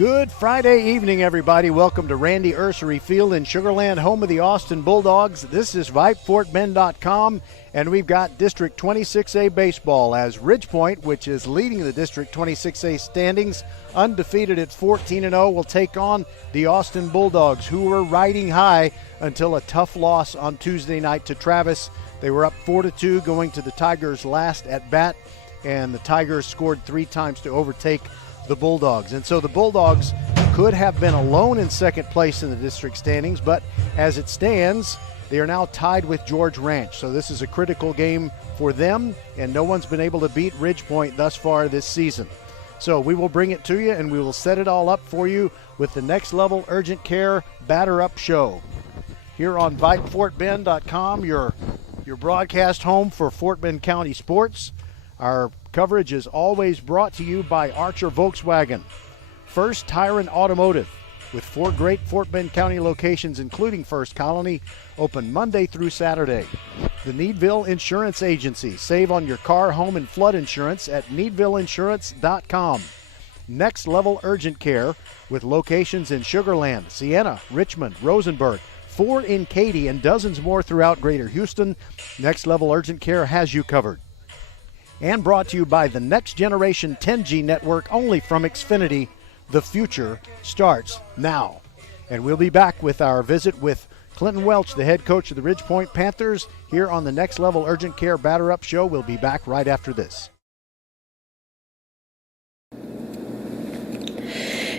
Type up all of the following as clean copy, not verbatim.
Good Friday evening, everybody. Welcome to Randy Ursery Field in Sugar Land, home of the Austin Bulldogs. This is VypeFortBend.com, and we've got District 26A baseball as Ridgepoint, which is leading the District 26A standings, undefeated at 14-0, will take on the Austin Bulldogs, who were riding high until a tough loss on Tuesday night to Travis. They were up 4-2 going to the Tigers' last at bat, and the Tigers scored 3 times to overtake the Bulldogs. And so the Bulldogs could have been alone in second place in the district standings, but as it stands, they are now tied with George Ranch. So this is a critical game for them, and no one's been able to beat Ridgepoint thus far this season. So we will bring it to you, and we will set it all up for you with the Next Level Urgent Care Batter Up Show here on VypeFortBend.com, your broadcast home for Fort Bend County sports. Our coverage is always brought to you by Archer Volkswagen, First Tire and Automotive, with 4 great Fort Bend County locations, including First Colony, open Monday through Saturday. The Needville Insurance Agency. Save on your car, home, and flood insurance at needvilleinsurance.com. Next Level Urgent Care, with locations in Sugar Land, Sienna, Richmond, Rosenberg, 4 in Katy, and dozens more throughout Greater Houston. Next Level Urgent Care has you covered. And brought to you by the Next Generation 10G network, only from Xfinity. The future starts now. And we'll be back with our visit with Clinton Welch, the head coach of the Ridgepoint Panthers, here on the Next Level Urgent Care Batter Up Show. We'll be back right after this.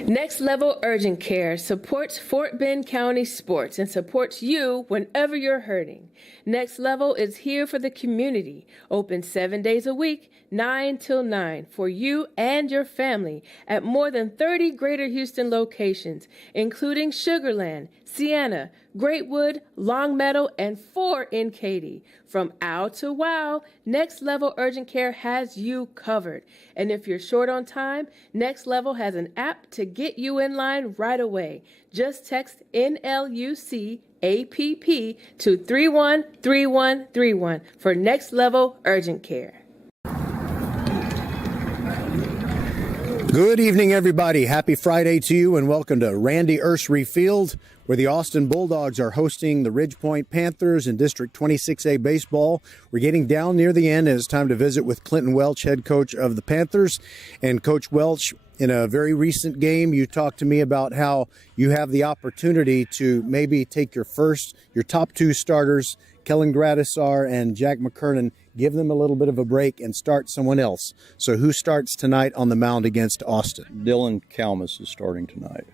Next Level Urgent Care supports Fort Bend County sports and supports you whenever you're hurting. Next Level is here for the community, open 7 days a week, 9 till 9, for you and your family at more than 30 Greater Houston locations, including Sugar Land, Sienna, Greatwood, Longmeadow, and 4 in Katy. From ow to wow, Next Level Urgent Care has you covered. And if you're short on time, Next Level has an app to get you in line right away. Just text NLUCAPP to 313131 for Next Level Urgent Care. Good evening, everybody. Happy Friday to you, and welcome to Randy Ursery Field, where the Austin Bulldogs are hosting the Ridgepoint Panthers in District 26A baseball. We're getting down near the end, and it's time to visit with Clinton Welch, head coach of the Panthers. And Coach Welch, in a very recent game, you talked to me about how you have the opportunity to maybe take your top 2 starters, Kellen Gradisar and Jack McKernan, give them a little bit of a break and start someone else. So who starts tonight on the mound against Austin? Dylan Kalmus is starting tonight.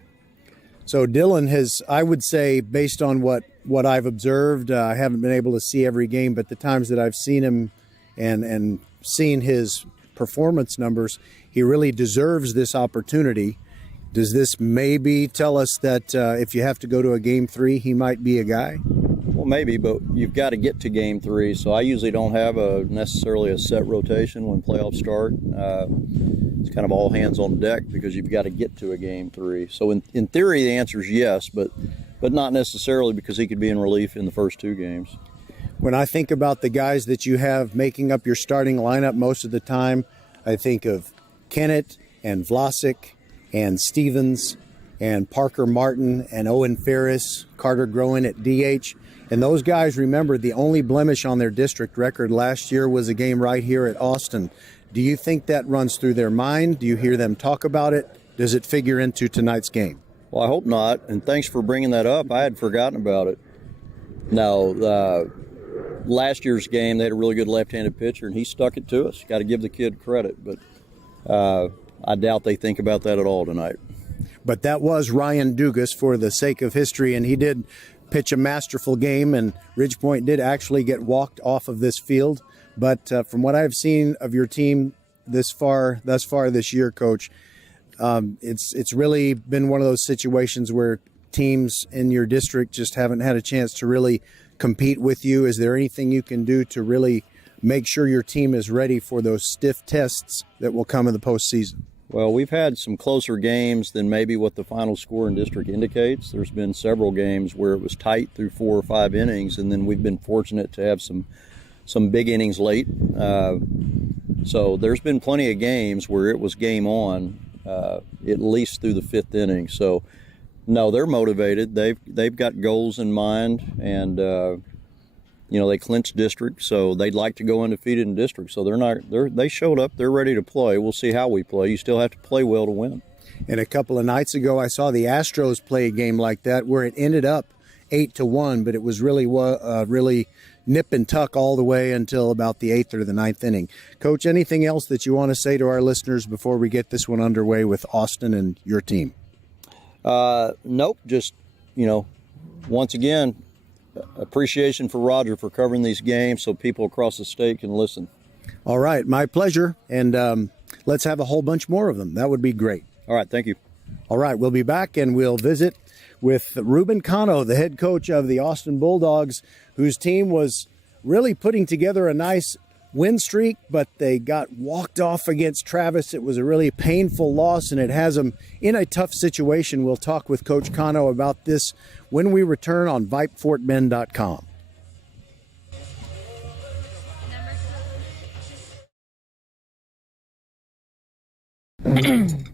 So Dylan has, I would say, based on what I've observed, I haven't been able to see every game, but the times that I've seen him and seen his performance numbers, he really deserves this opportunity. Does this maybe tell us that if you have to go to a game 3, he might be a guy? Well, maybe, but you've got to get to game 3. So I usually don't have necessarily a set rotation when playoffs start. It's kind of all hands on deck because you've got to get to a game 3. So in theory, the answer is yes, but not necessarily, because he could be in relief in the first 2 games. When I think about the guys that you have making up your starting lineup most of the time, I think of Kennett and Vlasic and Stevens and Parker Martin and Owen Ferris, Carter Groen at DH. And those guys, remember, the only blemish on their district record last year was a game right here at Austin. Do you think that runs through their mind? Do you hear them talk about it? Does it figure into tonight's game? Well, I hope not, and thanks for bringing that up. I had forgotten about it. Now, last year's game, they had a really good left-handed pitcher, and he stuck it to us. Got to give the kid credit, but I doubt they think about that at all tonight. But that was Ryan Dugas, for the sake of history, and he did pitch a masterful game, and Ridgepoint did actually get walked off of this field. But from what I've seen of your team thus far this year, Coach, it's really been one of those situations where teams in your district just haven't had a chance to really compete with you. Is there anything you can do to really make sure your team is ready for those stiff tests that will come in the postseason? Well, we've had some closer games than maybe what the final score in district indicates. There's been several games where it was tight through 4 or 5 innings, and then we've been fortunate to have some big innings late. So there's been plenty of games where it was game on. at least through the 5th inning. So, no, they're motivated. They've got goals in mind, and they clinched district, so they'd like to go undefeated in district. So they showed up. They're ready to play. We'll see how we play. You still have to play well to win. And a couple of nights ago, I saw the Astros play a game like that where it ended up 8-1, but it was really nip and tuck all the way until about the 8th or the 9th inning. Coach, anything else that you want to say to our listeners before we get this one underway with Austin and your team? Nope. Just, once again, appreciation for Roger for covering these games so people across the state can listen. All right. My pleasure. And let's have a whole bunch more of them. That would be great. All right. Thank you. All right. We'll be back and we'll visit with Ruben Cano, the head coach of the Austin Bulldogs, whose team was really putting together a nice win streak, but they got walked off against Travis. It was a really painful loss, and it has them in a tough situation. We'll talk with Coach Cano about this when we return on VypeFortBend.com.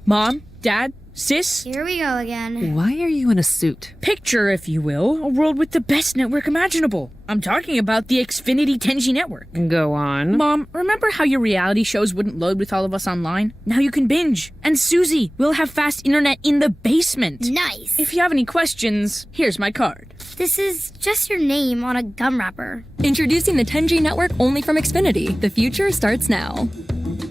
Mom, Dad, Sis? Here we go again. Why are you in a suit? Picture, if you will, a world with the best network imaginable. I'm talking about the Xfinity 10G network. Go on. Mom, remember how your reality shows wouldn't load with all of us online? Now you can binge. And Susie, we'll have fast internet in the basement. Nice. If you have any questions, here's my card. This is just your name on a gum wrapper. Introducing the 10G network only from Xfinity. The future starts now.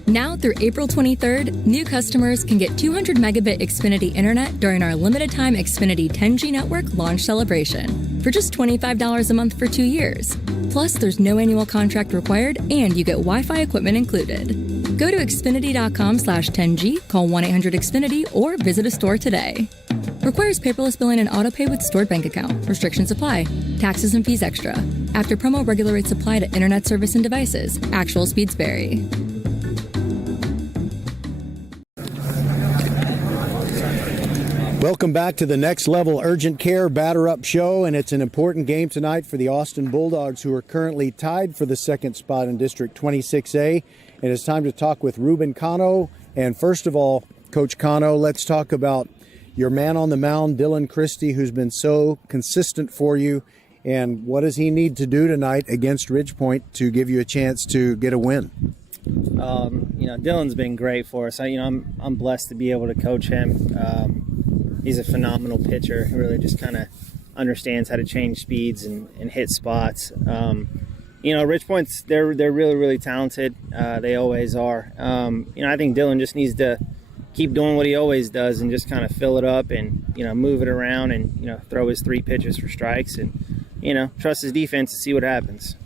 Now through April 23rd, new customers can get 200 megabit Xfinity internet during our limited time Xfinity 10G network launch celebration for just $25 a month for 2 years. Plus, there's no annual contract required and you get Wi-Fi equipment included. Go to Xfinity.com/10G, call 1-800-XFINITY or visit a store today. Requires paperless billing and autopay with stored bank account. Restrictions apply. Taxes and fees extra. After promo, regular rates apply to internet service and devices. Actual speeds vary. Welcome back to the Next Level Urgent Care Batter Up Show, and it's an important game tonight for the Austin Bulldogs, who are currently tied for the second spot in District 26A. And it's time to talk with Ruben Cano. And first of all, Coach Cano, let's talk about your man on the mound, Dylan Christie, who's been so consistent for you. And what does he need to do tonight against Ridgepoint to give you a chance to get a win? Dylan's been great for us. I'm blessed to be able to coach him. He's a phenomenal pitcher. He really just kind of understands how to change speeds and hit spots. Ridgepoint's they're really, really talented. They always are. I think Dylan just needs to keep doing what he always does and just kind of fill it up and move it around and throw his 3 pitches for strikes and trust his defense to see what happens.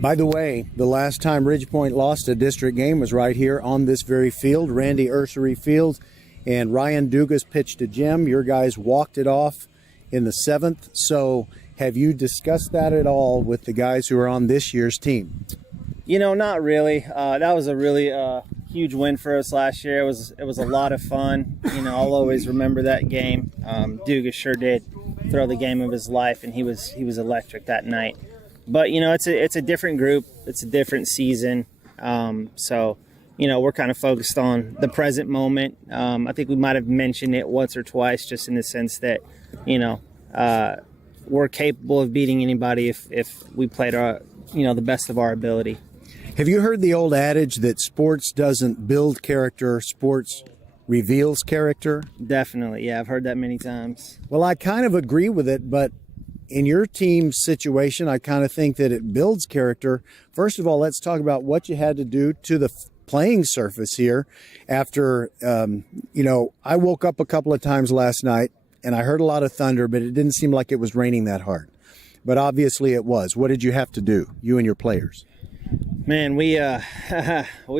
By the way, the last time Ridgepoint lost a district game was right here on this very field, Randy Ursery Field. And Ryan Dugas pitched to Jim. Your guys walked it off in the 7th. So have you discussed that at all with the guys who are on this year's team? Not really. That was a really huge win for us last year. It was a lot of fun. I'll always remember that game. Dugas sure did throw the game of his life, and he was electric that night. But it's a different group. It's a different season. We're kind of focused on the present moment. I think we might have mentioned it once or twice, just in the sense that, we're capable of beating anybody if we played the best of our ability. Have you heard the old adage that sports doesn't build character, sports reveals character? Definitely, yeah, I've heard that many times. Well, I kind of agree with it, but in your team's situation, I kind of think that it builds character. First of all, let's talk about what you had to do to the playing surface here after, I woke up a couple of times last night and I heard a lot of thunder, but it didn't seem like it was raining that hard. But obviously it was. What did you have to do, you and your players? Man, we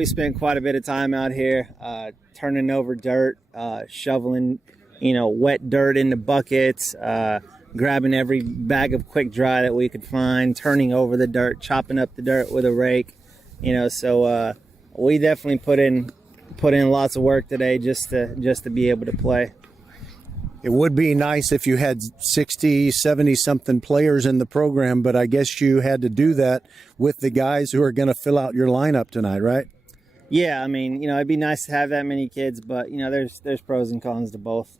spent quite a bit of time out here turning over dirt, shoveling, wet dirt into buckets, grabbing every bag of quick dry that we could find, turning over the dirt, chopping up the dirt with a rake, so we definitely put in lots of work today just to be able to play. It would be nice if you had 60, 70-something players in the program, but I guess you had to do that with the guys who are going to fill out your lineup tonight, right? Yeah, I mean, it'd be nice to have that many kids, but there's pros and cons to both.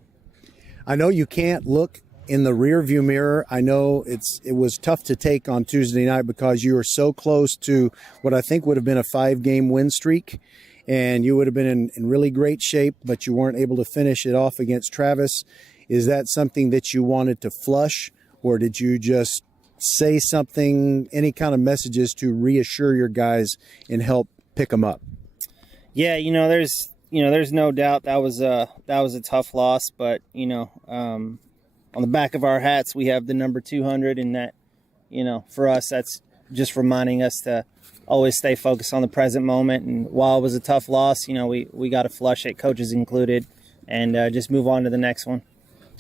I know you can't look in the rear view mirror. I know it was tough to take on Tuesday night because you were so close to what I think would have been a 5-game win streak, and you would have been in really great shape, but you weren't able to finish it off against Travis. Is that something that you wanted to flush, or did you just say something, any kind of messages to reassure your guys and help pick them up? Yeah, there's no doubt that was a tough loss, but on the back of our hats we have the number 200, and that for us that's just reminding us to always stay focused on the present moment. And while it was a tough loss, we got to flush it, coaches included, and just move on to the next one.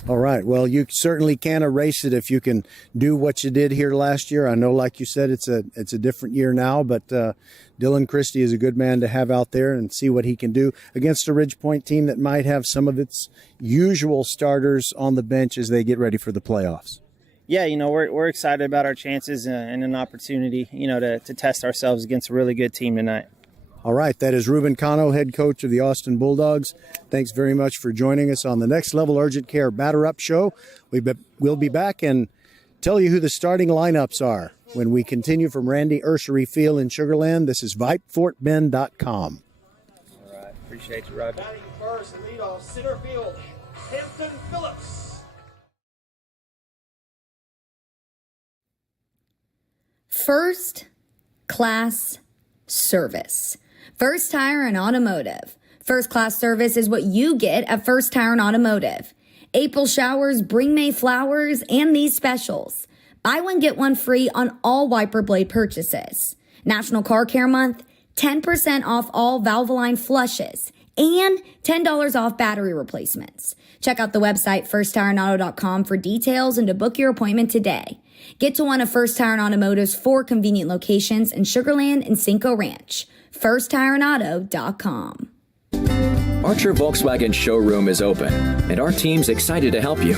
All right. Well, you certainly can't erase it if you can do what you did here last year. I know, like you said, it's a different year now, but Dylan Christie is a good man to have out there and see what he can do against a Ridge Point team that might have some of its usual starters on the bench as they get ready for the playoffs. Yeah, we're excited about our chances and an opportunity, to test ourselves against a really good team tonight. All right, that is Ruben Cano, head coach of the Austin Bulldogs. Thanks very much for joining us on the Next Level Urgent Care Batter Up Show. We'll be back and tell you who the starting lineups are when we continue from Randy Ursery Field in Sugar Land. This is VypeFortBend.com. All right, appreciate you, Roger. Batting first, leadoff, center field, Hampton Phillips. First class service. First Tire and Automotive. First class service is what you get at First Tire and Automotive. April showers bring May flowers and these specials. Buy one, get one free on all wiper blade purchases. National Car Care Month, 10% off all Valvoline flushes and $10 off battery replacements. Check out the website firsttireandauto.com for details and to book your appointment today. Get to one of First Tire and Automotive's 4 convenient locations in Sugar Land and Cinco Ranch. firsttireandauto.com. Archer Volkswagen showroom is open, and our team's excited to help you.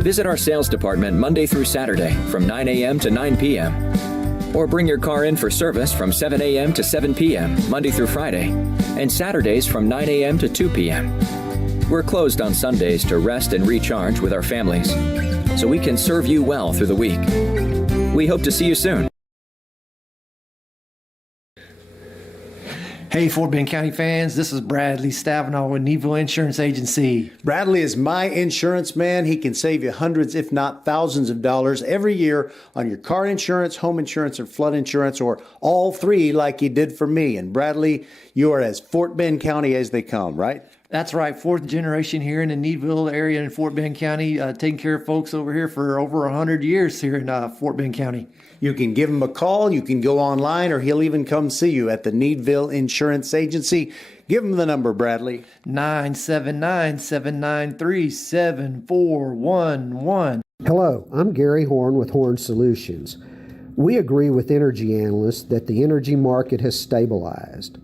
Visit our sales department Monday through Saturday from 9 a.m. to 9 p.m. Or bring your car in for service from 7 a.m. to 7 p.m. Monday through Friday, and Saturdays from 9 a.m. to 2 p.m. We're closed on Sundays to rest and recharge with our families, so we can serve you well through the week. We hope to see you soon. Hey, Fort Bend County fans, this is Bradley Stavinaw with Needville Insurance Agency. Bradley is my insurance man. He can save you hundreds, if not thousands of dollars every year on your car insurance, home insurance, and flood insurance, or all three like he did for me. And Bradley, you are as Fort Bend County as they come, right? That's right, 4th generation here in the Needville area in Fort Bend County, taking care of folks over here for over 100 years here in Fort Bend County. You can give him a call, you can go online, or he'll even come see you at the Needville Insurance Agency. Give him the number, Bradley. 979-793-7411. Hello, I'm Gary Horn with Horn Solutions. We agree with energy analysts that the energy market has stabilized.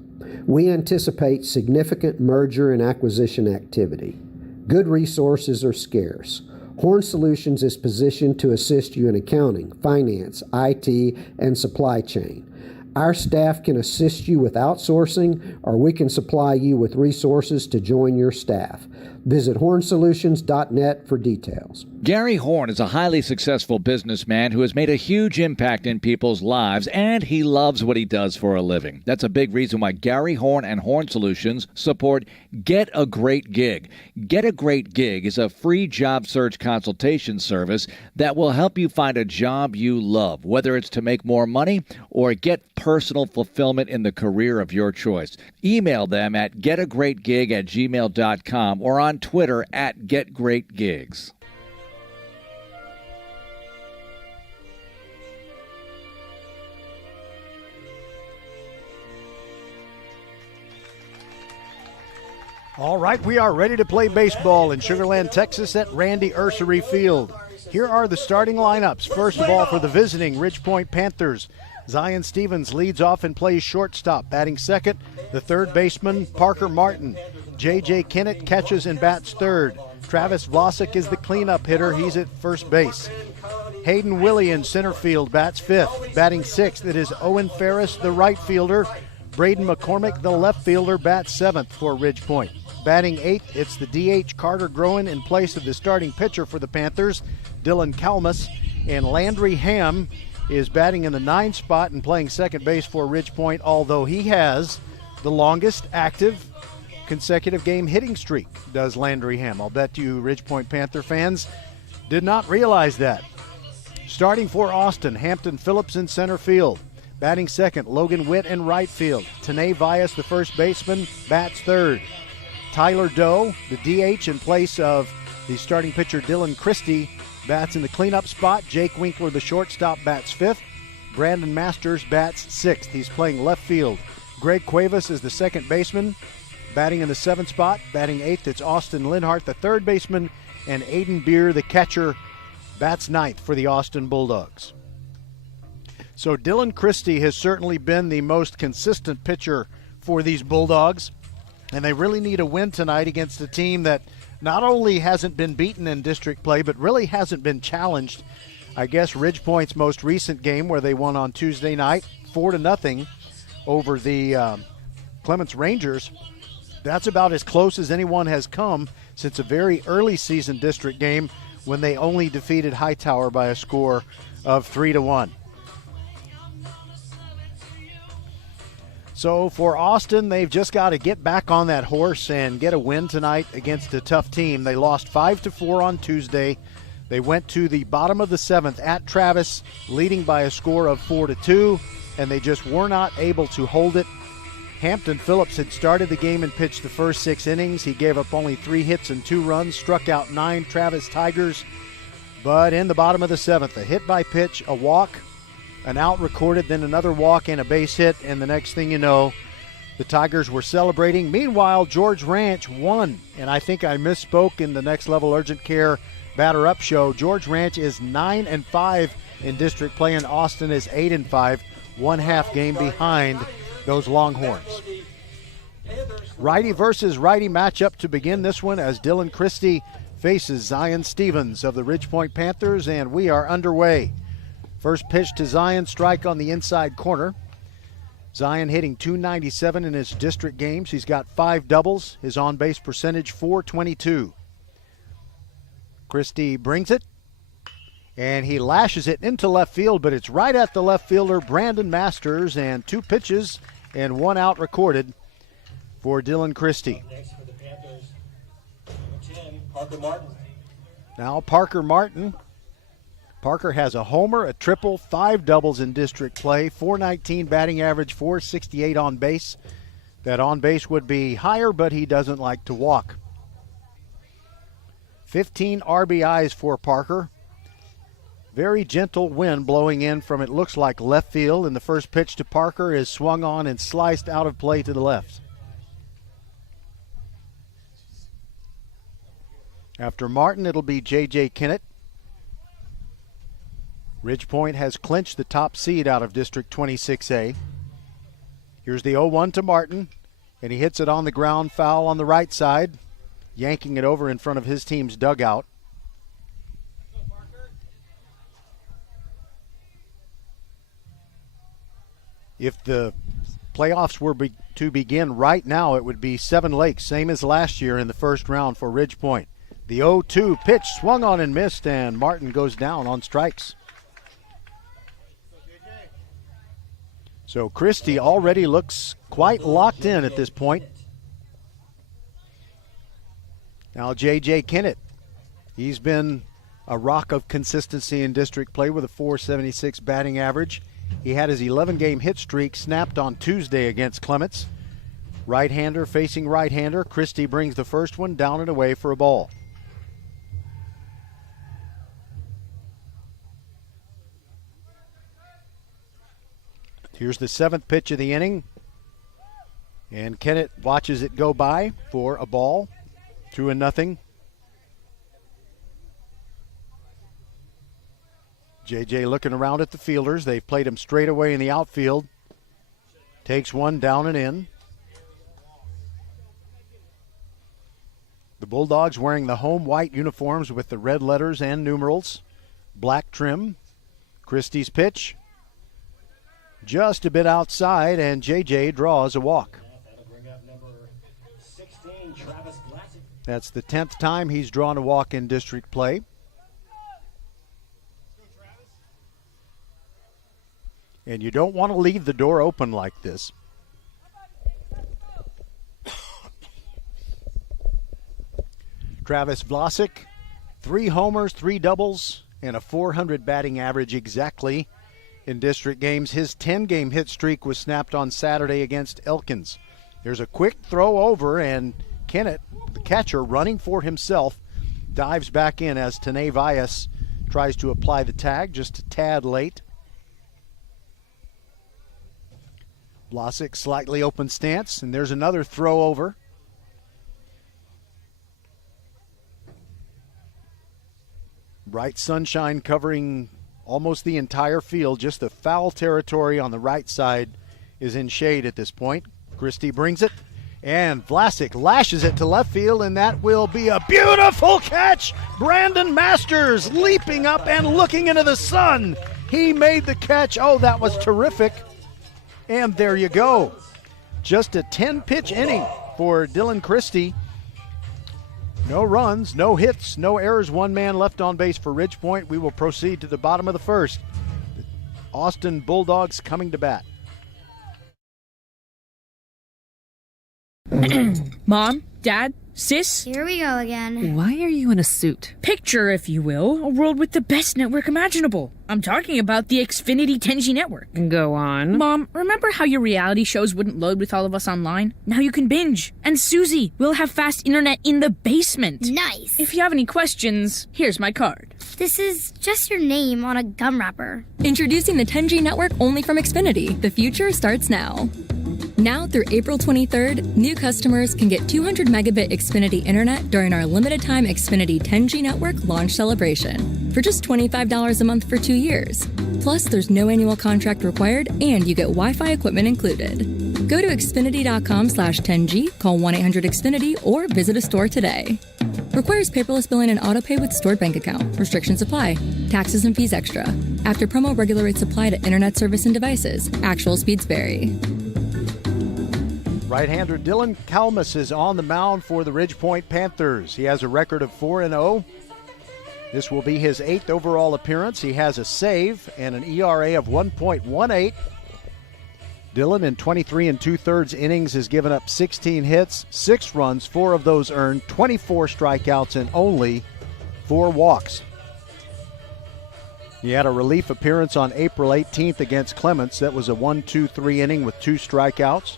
We anticipate significant merger and acquisition activity. Good resources are scarce. Horn Solutions is positioned to assist you in accounting, finance, IT, and supply chain. Our staff can assist you with outsourcing, or we can supply you with resources to join your staff. Visit hornsolutions.net for details. Gary Horn is a highly successful businessman who has made a huge impact in people's lives, and he loves what he does for a living. That's a big reason why Gary Horn and Horn Solutions support Get a Great Gig. Get a Great Gig is a free job search consultation service that will help you find a job you love, whether it's to make more money or get personal fulfillment in the career of your choice. Email them at getagreatgig@gmail.com or on Twitter at getgreatgigs. All right, we are ready to play baseball in Sugar Land, Texas at Randy Ursery Field. Here are the starting lineups. First of all, for the visiting Ridge Point Panthers, Zion Stevens leads off and plays shortstop. Batting second, the third baseman, Parker Martin. J.J. Kennett catches and bats third. Travis Vlasic is the cleanup hitter. He's at first base. Hayden Willie in center field bats fifth. Batting sixth, it is Owen Ferris, the right fielder. Braden McCormick, the left fielder, bats 7th for Ridgepoint. Batting 8th, it's the DH Carter Groen in place of the starting pitcher for the Panthers, Dylan Kalmus. And Landry Ham is batting in the 9th spot and playing second base for Ridgepoint, although he has the longest active consecutive game hitting streak, does Landry Ham. I'll bet you Ridgepoint Panther fans did not realize that. Starting for Austin, Hampton Phillips in center field. Batting second, Logan Witt in right field. Tanae Vias, the first baseman, bats third. Tyler Doe, the DH in place of the starting pitcher Dylan Christie, bats in the cleanup spot. Jake Winkler, the shortstop, bats fifth. Brandon Masters bats sixth. He's playing left field. Greg Cuevas is the second baseman, batting in the 7th spot. Batting 8th, it's Austin Linhart, the third baseman, and Aiden Beer, the catcher, bats 9th for the Austin Bulldogs. So Dylan Christie has certainly been the most consistent pitcher for these Bulldogs, and they really need a win tonight against a team that not only hasn't been beaten in district play, but really hasn't been challenged. I guess Ridgepoint's most recent game, where they won on Tuesday night 4-0 over the Clements Rangers, that's about as close as anyone has come since a very early season district game when they only defeated Hightower by a score of 3-1. So for Austin, they've just got to get back on that horse and get a win tonight against a tough team. They lost 5-4 on Tuesday. They went to the bottom of the 7th at Travis, leading by a score of 4-2, and they just were not able to hold it. Hampton Phillips had started the game and pitched the first 6 innings. He gave up only 3 hits and 2 runs, struck out 9 Travis Tigers. But in the bottom of the 7th, a hit by pitch, a walk, an out recorded, then another walk and a base hit, and the next thing you know, the Tigers were celebrating. Meanwhile, George Ranch won, and I think I misspoke in the Next Level Urgent Care Batter Up show. George Ranch is 9-5 in district play, and Austin is 8-5, 1/2 game behind those Longhorns. Righty versus righty matchup to begin this one as Dylan Christie faces Zion Stevens of the Ridgepoint Panthers, and we are underway. First pitch to Zion, strike on the inside corner. Zion hitting .297 in his district games. He's got 5 doubles. His on-base percentage, .422. Christie brings it, and he lashes it into left field, but it's right at the left fielder, Brandon Masters, and 2 pitches and 1 out recorded for Dylan Christie. Next for the Panthers, number 10, Parker Martin. Now Parker Martin. Parker has a homer, a triple, 5 doubles in district play, .419 batting average, .468 on base. That on base would be higher, but he doesn't like to walk. 15 RBIs for Parker. Very gentle wind blowing in from, it looks like, left field, and the first pitch to Parker is swung on and sliced out of play to the left. After Martin, it'll be J.J. Kennett. Ridgepoint has clinched the top seed out of District 26A. Here's the 0-1 to Martin, and he hits it on the ground, foul on the right side, yanking it over in front of his team's dugout. If the playoffs were to begin right now, it would be Seven Lakes, same as last year in the first round for Ridgepoint. The 0-2 pitch swung on and missed, and Martin goes down on strikes. So Christie already looks quite locked in at this point. Now J.J. Kennett. He's been a rock of consistency in district play with a .476 batting average. He had his 11-game hit streak snapped on Tuesday against Clements. Right-hander facing right-hander. Christie brings the first one down and away for a ball. Here's the 7th pitch of the inning. And Kennett watches it go by for a ball. 2-0. JJ looking around at the fielders. They've played him straight away in the outfield. Takes one down and in. The Bulldogs wearing the home white uniforms with the red letters and numerals. Black trim. Christie's pitch. just a bit outside, and JJ draws a walk. That's the 10th time he's drawn a walk in district play. And you don't want to leave the door open like this. Travis Vlasic, 3 homers, 3 doubles, and a .400 batting average exactly in district games. His 10-game hit streak was snapped on Saturday against Elkins. There's a quick throw over, and Kennett, the catcher, running for himself, dives back in as Tane Valles tries to apply the tag just a tad late. Vlasic slightly open stance, and there's another throw over. Bright sunshine covering almost the entire field. Just the foul territory on the right side is in shade at this point. Christie brings it, and Vlasic lashes it to left field, and that will be a beautiful catch. Brandon Masters leaping up and looking into the sun. He made the catch. Oh, that was terrific. And there you go. Just a 10-pitch inning for Dylan Christie. No runs, no hits, no errors, 1 man left on base for Ridgepoint. We will proceed to the bottom of the first. The Austin Bulldogs coming to bat. Mom, Dad, Sis? Here we go again. Why are you in a suit? Picture, if you will, a world with the best network imaginable. I'm talking about the Xfinity 10G network. Go on. Mom, remember how your reality shows wouldn't load with all of us online? Now you can binge. And Susie, we'll have fast internet in the basement. Nice. If you have any questions, here's my card. This is just your name on a gum wrapper. Introducing the 10G network only from Xfinity. The future starts now. Now through April 23rd, new customers can get 200 megabit Xfinity internet during our limited time Xfinity 10G network launch celebration for just $25 a month for 2 years. Plus, there's no annual contract required and you get Wi-Fi equipment included. Go to Xfinity.com/10G, call 1-800-XFINITY, or visit a store today. Requires paperless billing and autopay with stored bank account. Restrictions apply. Taxes and fees extra. After promo, regular rates apply to internet service and devices. Actual speeds vary. Right-hander Dylan Kalmus is on the mound for the Ridgepoint Panthers. He has a record of 4-0. This will be his 8th overall appearance. He has a save and an ERA of 1.18. Dylan in 23 2/3 innings has given up 16 hits, 6 runs, 4 of those earned, 24 strikeouts, and only 4 walks. He had a relief appearance on April 18th against Clements. That was a 1-2-3 inning with 2 strikeouts.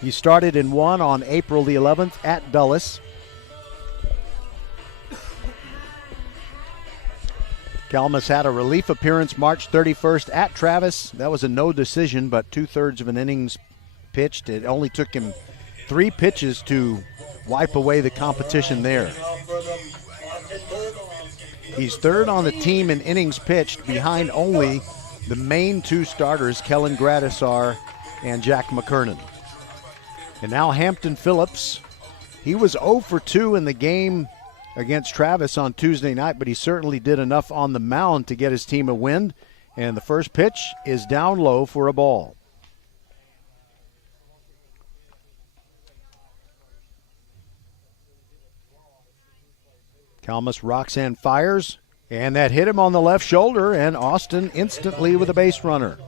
He started in one on April the 11th at Dulles. Kalmus had a relief appearance March 31st at Travis. That was a no decision, but 2/3 of an innings pitched. It only took him 3 pitches to wipe away the competition there. He's 3rd on the team in innings pitched, behind only the main 2 starters, Kellen Gradisar and Jack McKernan. And now Hampton Phillips. He was 0 for 2 in the game against Travis on Tuesday night, but he certainly did enough on the mound to get his team a win. And the first pitch is down low for a ball. Kalmus rocks and fires, and that hit him on the left shoulder, and Austin instantly with a base runner.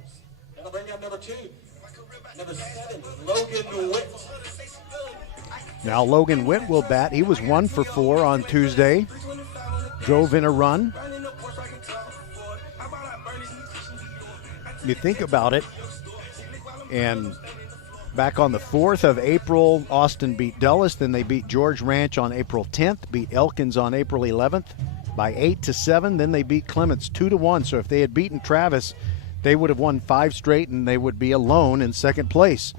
That'll bring up number 2. Number 7, Logan Witt. Now Logan Witt will bat. He was 1 for 4 on Tuesday. Drove in a run. You think about it, and back on the 4th of April, Austin beat Dulles. Then they beat George Ranch on April 10th, beat Elkins on April 11th by 8-7. Then they beat Clements 2-1. So if they had beaten Travis, they would have won 5 straight, and they would be alone in second place.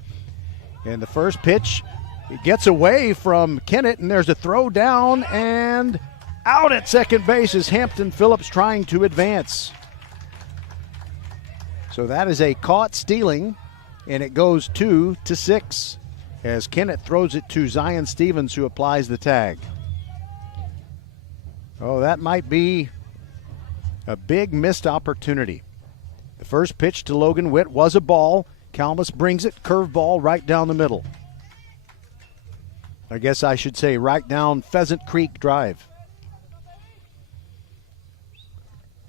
And the first pitch, it gets away from Kennett, and there's a throw down, and out at second base is Hampton Phillips trying to advance. So that is a caught stealing, and it goes 2-6 as Kennett throws it to Zion Stevens, who applies the tag. Oh, that might be a big missed opportunity. The first pitch to Logan Witt was a ball. Kalmus brings it, curveball right down the middle. I guess I should say right down Pheasant Creek Drive.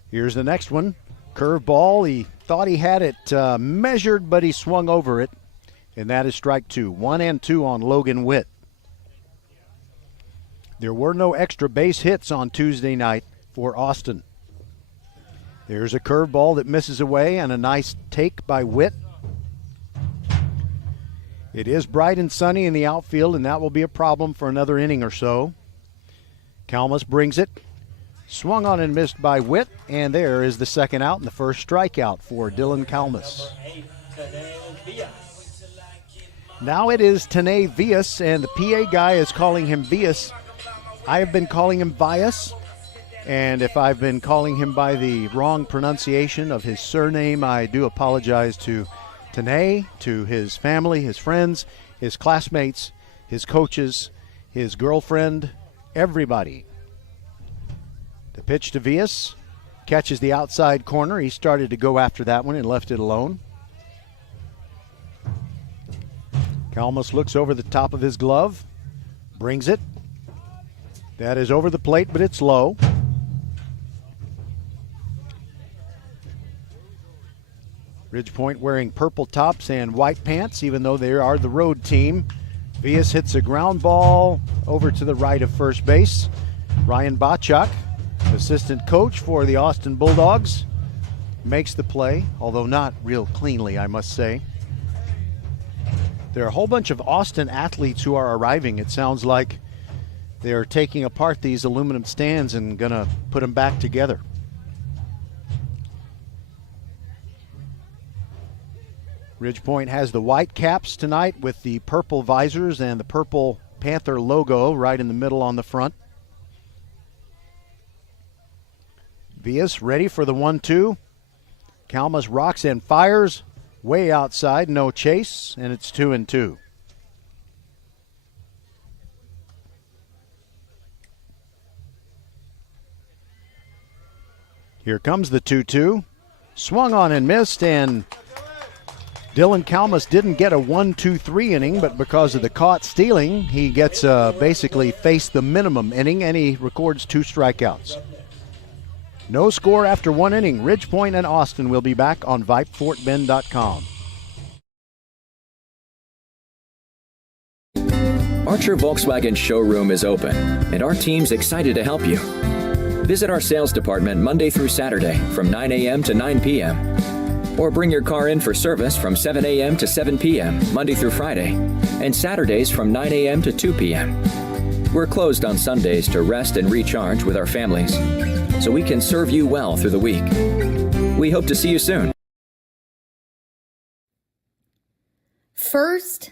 Here's the next one. Curveball. He thought he had it measured, but he swung over it. And that is strike two. 1-2 on Logan Witt. There were no extra base hits on Tuesday night for Austin. There's a curveball that misses away and a nice take by Witt. It is bright and sunny in the outfield, and that will be a problem for another inning or so. Kalmus brings it. Swung on and missed by Witt, and there is the second out and the first strikeout for Dylan Kalmus. Now it is Tane Vias, and the PA guy is calling him Vias. I have been calling him Vias, and if I've been calling him by the wrong pronunciation of his surname, I do apologize to Tane, to his family, his friends, his classmates, his coaches, his girlfriend, everybody. The pitch to Vias, catches the outside corner. He started to go after that one and left it alone. Kalmus looks over the top of his glove, brings it. That is over the plate, but it's low. Ridgepoint wearing purple tops and white pants, even though they are the road team. Vias hits a ground ball over to the right of first base. Ryan Bachuk, assistant coach for the Austin Bulldogs, makes the play, although not real cleanly, I must say. There are a whole bunch of Austin athletes who are arriving. It sounds like they're taking apart these aluminum stands and gonna put them back together. Ridgepoint has the white caps tonight with the purple visors and the purple Panther logo right in the middle on the front. Vias ready for the 1-2. Kalmus rocks and fires. Way outside, no chase, and it's 2-2. Here comes the 2-2. Swung on and missed, and Dylan Kalmus didn't get a 1-2-3 inning, but because of the caught stealing, he gets basically face the minimum inning, and he records 2 strikeouts. No score after 1 inning. Ridgepoint and Austin will be back on VypeFortBend.com. Archer Volkswagen showroom is open, and our team's excited to help you. Visit our sales department Monday through Saturday from 9 a.m. to 9 p.m. Or bring your car in for service from 7 a.m. to 7 p.m. Monday through Friday, and Saturdays from 9 a.m. to 2 p.m. We're closed on Sundays to rest and recharge with our families, so we can serve you well through the week. We hope to see you soon. First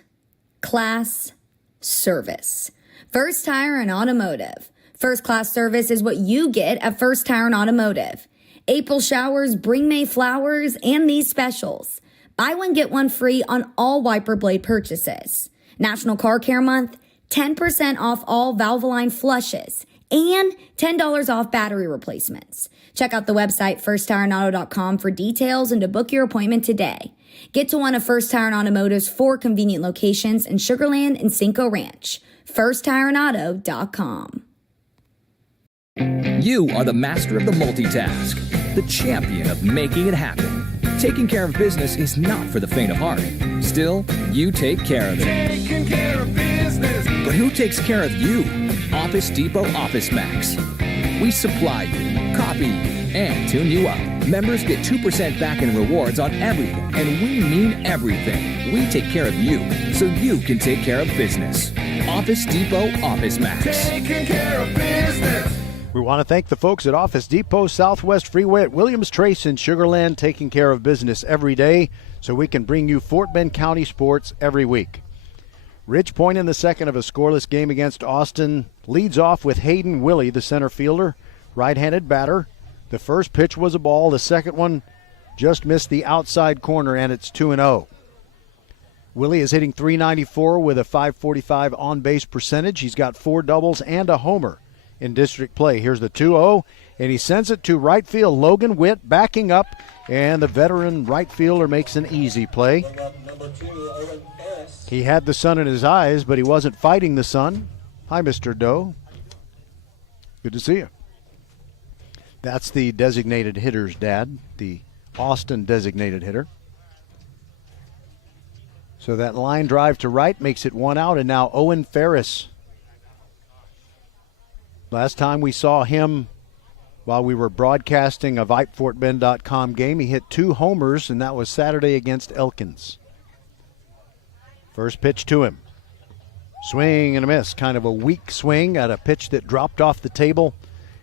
class service. First Tire and Automotive. First class service is what you get at First Tire and Automotive. April showers bring May flowers and these specials. Buy one, get one free on all wiper blade purchases. National Car Care Month, 10% off all Valvoline flushes and $10 off battery replacements. Check out the website firsttireandauto.com for details and to book your appointment today. Get to one of First Tire and Automotive's 4 convenient locations in Sugar Land and Cinco Ranch. firsttireandauto.com. You are the master of the multitask, the champion of making it happen. Taking care of business is not for the faint of heart. Still, you take care of it. Taking care of business. But who takes care of you? Office Depot Office Max. We supply you, copy you, and tune you up. Members get 2% back in rewards on everything, and we mean everything. We take care of you, so you can take care of business. Office Depot Office Max. Taking care of business. We want to thank the folks at Office Depot Southwest Freeway at Williams Trace in Sugar Land, taking care of business every day so we can bring you Fort Bend County sports every week. Ridgepoint in the second of a scoreless game against Austin leads off with Hayden Willie, the center fielder, right-handed batter. The first pitch was a ball. The second one just missed the outside corner, and it's 2-0. Willie is hitting .394 with a .545 on-base percentage. He's got 4 doubles and a homer in district play. Here's the 2-0, and he sends it to right field. Logan Witt backing up, and the veteran right fielder makes an easy play. He had the sun in his eyes, but he wasn't fighting the sun. Hi, Mr. Doe. Good to see you. That's the designated hitter's dad, the Austin designated hitter. So that line drive to right makes it 1 out, and now Owen Ferris. Last time we saw him while we were broadcasting a VypeFortBend.com game, he hit 2 homers, and that was Saturday against Elkins. First pitch to him. Swing and a miss. Kind of a weak swing at a pitch that dropped off the table.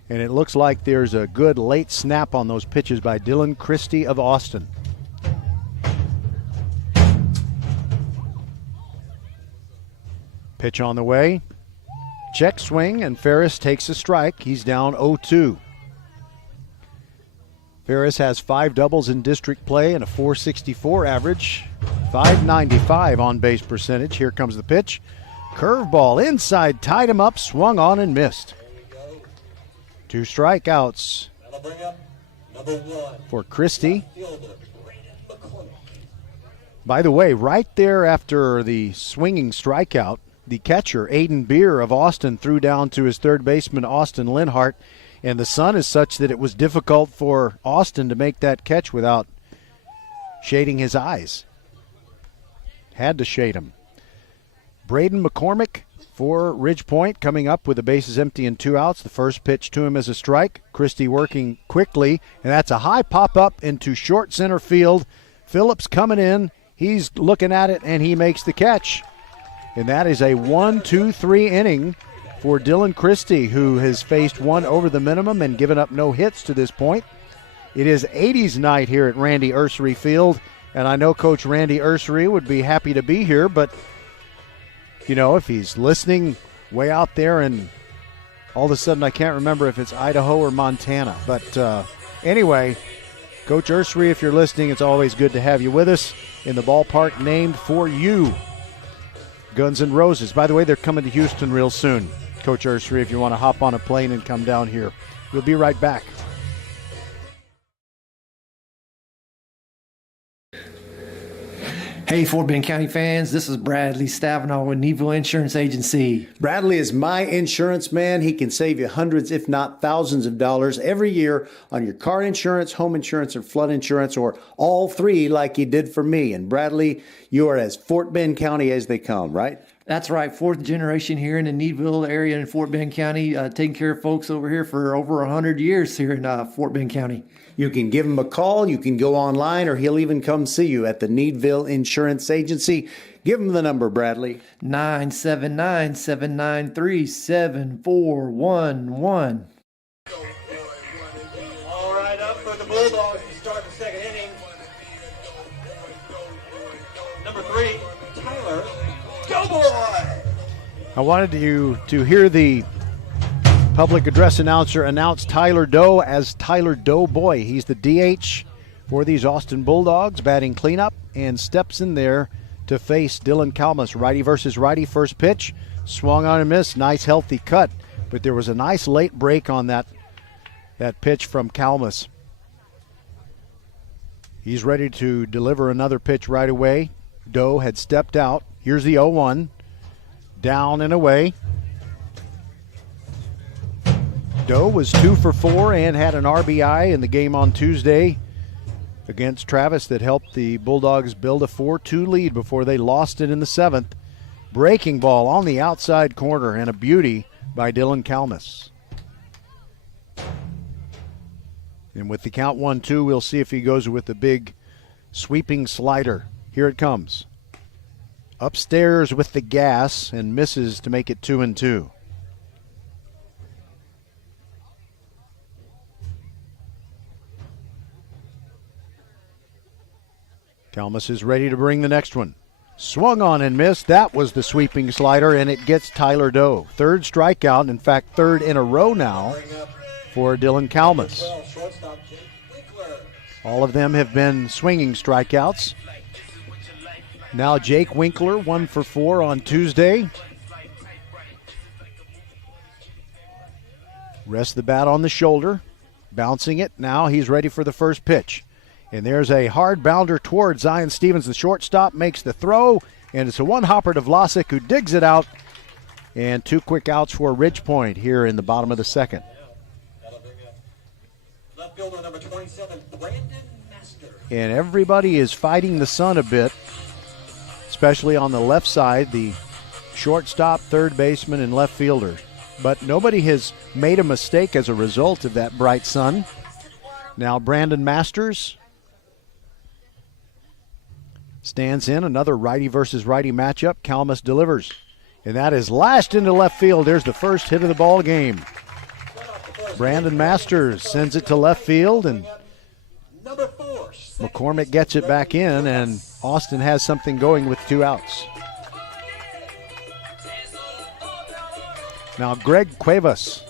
And it looks like there's a good late snap on those pitches by Dylan Christie of Austin. Pitch on the way. Check swing, and Ferris takes a strike. He's down 0-2. Ferris has 5 doubles in district play and a .464 average. .595 on base percentage. Here comes the pitch. Curveball inside, tied him up, swung on and missed. 2 strikeouts for Christie. By the way, right there after the swinging strikeout, the catcher, Aiden Beer of Austin, threw down to his third baseman, Austin Linhart, and the sun is such that it was difficult for Austin to make that catch without shading his eyes. Had to shade him. Braden McCormick for Ridge Point coming up with the bases empty and 2 outs. The first pitch to him is a strike. Christie working quickly, and that's a high pop-up into short center field. Phillips coming in. He's looking at it, and he makes the catch. And that is a 1-2-3 inning for Dylan Christie, who has faced 1 over the minimum and given up no hits to this point. It is 80s night here at Randy Ursery Field, and I know Coach Randy Ursery would be happy to be here, but, you know, if he's listening way out there and all of a sudden I can't remember if it's Idaho or Montana. But anyway, Coach Ursery, if you're listening, it's always good to have you with us in the ballpark named for you. Guns N' Roses. By the way, they're coming to Houston real soon. Coach Ursery, if you want to hop on a plane and come down here. We'll be right back. Hey, Fort Bend County fans, this is Bradley Stavanaugh with Needville Insurance Agency. Bradley is my insurance man. He can save you hundreds, if not thousands of dollars every year on your car insurance, home insurance, or flood insurance, or all 3 like he did for me. And Bradley, you are as Fort Bend County as they come, right? That's right, 4th generation here in the Needville area in Fort Bend County, taking care of folks over here for over 100 years here in Fort Bend County. You can give him a call, you can go online, or he'll even come see you at the Needville Insurance Agency. Give him the number, Bradley. 979-793-7411. All right, up for the Bulldogs to start the 2nd inning. Number 3, Tyler Doughboy. I wanted you to hear the public address announcer announce Tyler Doe as Tyler Doughboy. He's the DH for these Austin Bulldogs, batting cleanup, and steps in there to face Dylan Kalmus. Righty versus righty. First pitch, swung on and missed. Nice healthy cut, but there was a nice late break on that pitch from Kalmus. He's ready to deliver another pitch right away. Doe had stepped out. Here's the 0-1. Down and away. Doe was 2 for 4 and had an RBI in the game on Tuesday against Travis that helped the Bulldogs build a 4-2 lead before they lost it in the 7th. Breaking ball on the outside corner and a beauty by Dylan Kalmus. And with the count 1-2, we'll see if he goes with the big sweeping slider. Here it comes. Upstairs with the gas and misses to make it 2-2. Kalmus is ready to bring the next one. Swung on and missed. That was the sweeping slider, and it gets Tyler Doe. 3rd strikeout, in fact, 3rd in a row now for Dylan Kalmus. All of them have been swinging strikeouts. Now Jake Winkler, 1 for 4 on Tuesday. Rests the bat on the shoulder. Bouncing it. Now he's ready for the first pitch. And there's a hard bounder towards Zion Stevens. The shortstop makes the throw, and it's a one-hopper to Vlasic, who digs it out. And 2 quick outs for Ridgepoint here in the bottom of the second. Left fielder number 27, Brandon Master. And everybody is fighting the sun a bit, especially on the left side, the shortstop, third baseman, and left fielder. But nobody has made a mistake as a result of that bright sun. Now Brandon Masters stands in, another righty versus righty matchup. Kalmus delivers, and that is lashed into left field. There's the first hit of the ball game. Brandon Masters sends it to left field, and McCormick gets it back in, and Austin has something going with 2 outs. Now Greg Cuevas,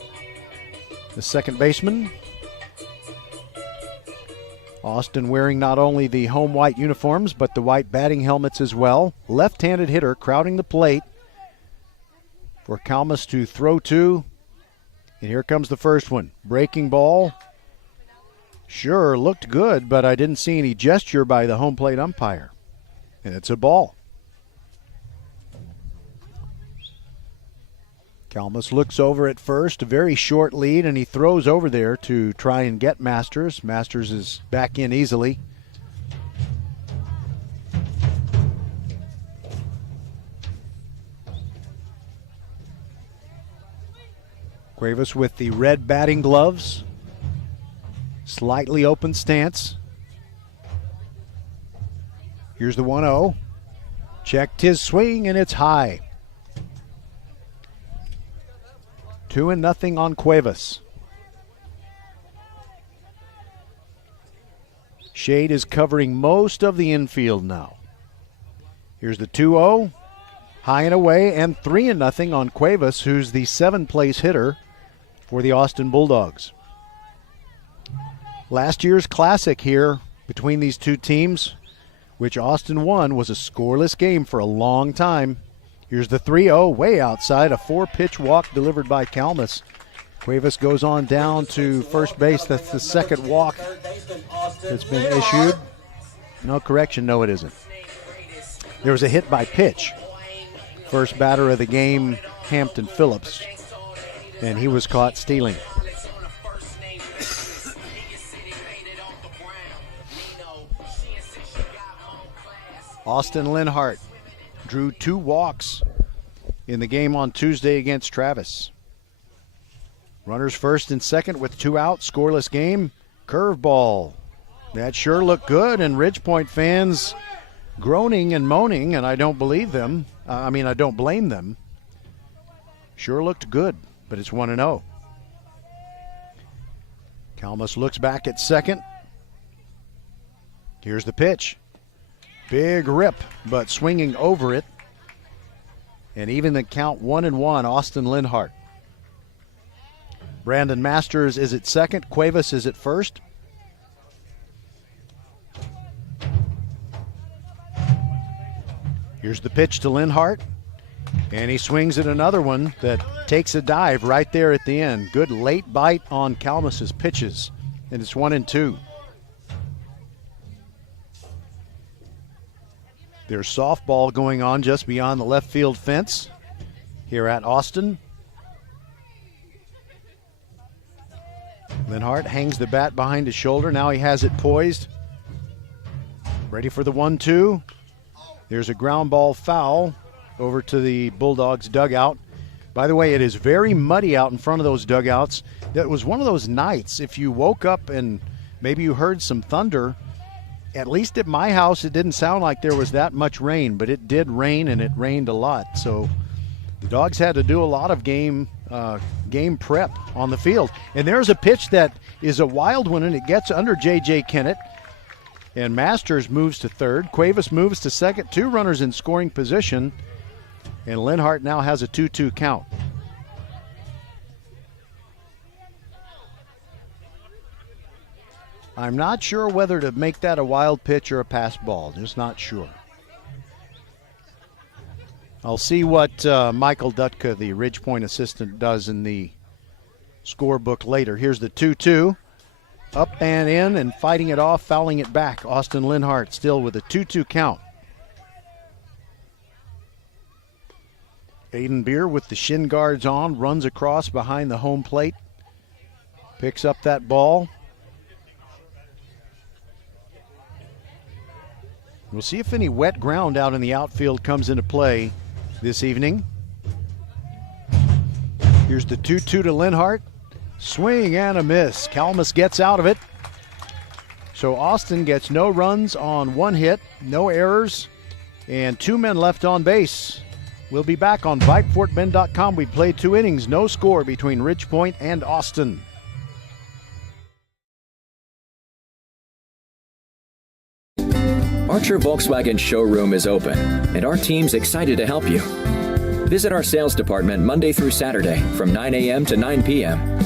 the second baseman. Austin wearing not only the home white uniforms, but the white batting helmets as well. Left-handed hitter crowding the plate for Kalmus to throw to. And here comes the first one. Breaking ball. Sure, looked good, but I didn't see any gesture by the home plate umpire. And it's a ball. Kalmus looks over at first, a very short lead, and he throws over there to try and get Masters. Masters is back in easily. Cuevas with the red batting gloves. Slightly open stance. Here's the 1-0. Checked his swing, and it's high. 2-0 on Cuevas. Shade is covering most of the infield now. Here's the 2-0. High and away, and 3-0 on Cuevas, who's the 7th-place hitter for the Austin Bulldogs. Last year's classic here between these two teams, which Austin won, was a scoreless game for a long time. Here's the 3-0, way outside, a 4-pitch walk delivered by Kalmus. Cuevas goes on down to first base. That's the second walk that's been issued. No correction, no it isn't. There was a hit by pitch. First batter of the game, Hampton Phillips, and he was caught stealing. Austin Linhart drew 2 walks in the game on Tuesday against Travis. Runners first and second with 2 outs, scoreless game. Curveball. That sure looked good, and Ridgepoint fans groaning and moaning, and I don't believe them. I don't blame them. Sure looked good, but it's 1-0. Kalmus looks back at second. Here's the pitch. Big rip, but swinging over it. And even the count 1-1, Austin Linhart. Brandon Masters is at second. Cuevas is at first. Here's the pitch to Linhart. And he swings at another one that takes a dive right there at the end. Good late bite on Kalmus's pitches. And it's 1-2. There's softball going on just beyond the left field fence here at Austin. Linhart hangs the bat behind his shoulder. Now he has it poised. Ready for the 1-2. There's a ground ball foul over to the Bulldogs dugout. By the way, it is very muddy out in front of those dugouts. That was one of those nights, if you woke up and maybe you heard some thunder, at least at my house, it didn't sound like there was that much rain, but it did rain, and it rained a lot. So the Dogs had to do a lot of game prep on the field. And there's a pitch that is a wild one, and it gets under J.J. Kennett. And Masters moves to third. Cuevas moves to second. 2 runners in scoring position. And Linhart now has a 2-2 count. I'm not sure whether to make that a wild pitch or a pass ball. Just not sure. I'll see what Michael Dutka, the Ridgepoint assistant, does in the scorebook later. Here's the 2-2. Up and in and fighting it off, fouling it back. Austin Linhart still with a 2-2 count. Aiden Beer with the shin guards on, runs across behind the home plate. Picks up that ball. We'll see if any wet ground out in the outfield comes into play this evening. Here's the 2-2 to Linhart. Swing and a miss. Kalmus gets out of it. So Austin gets no runs on one hit, no errors, and 2 men left on base. We'll be back on VypeFortBend.com. We played 2 innings, no score between Ridgepoint and Austin. Archer Volkswagen showroom is open, and our team's excited to help you. Visit our sales department Monday through Saturday from 9 a.m. to 9 p.m.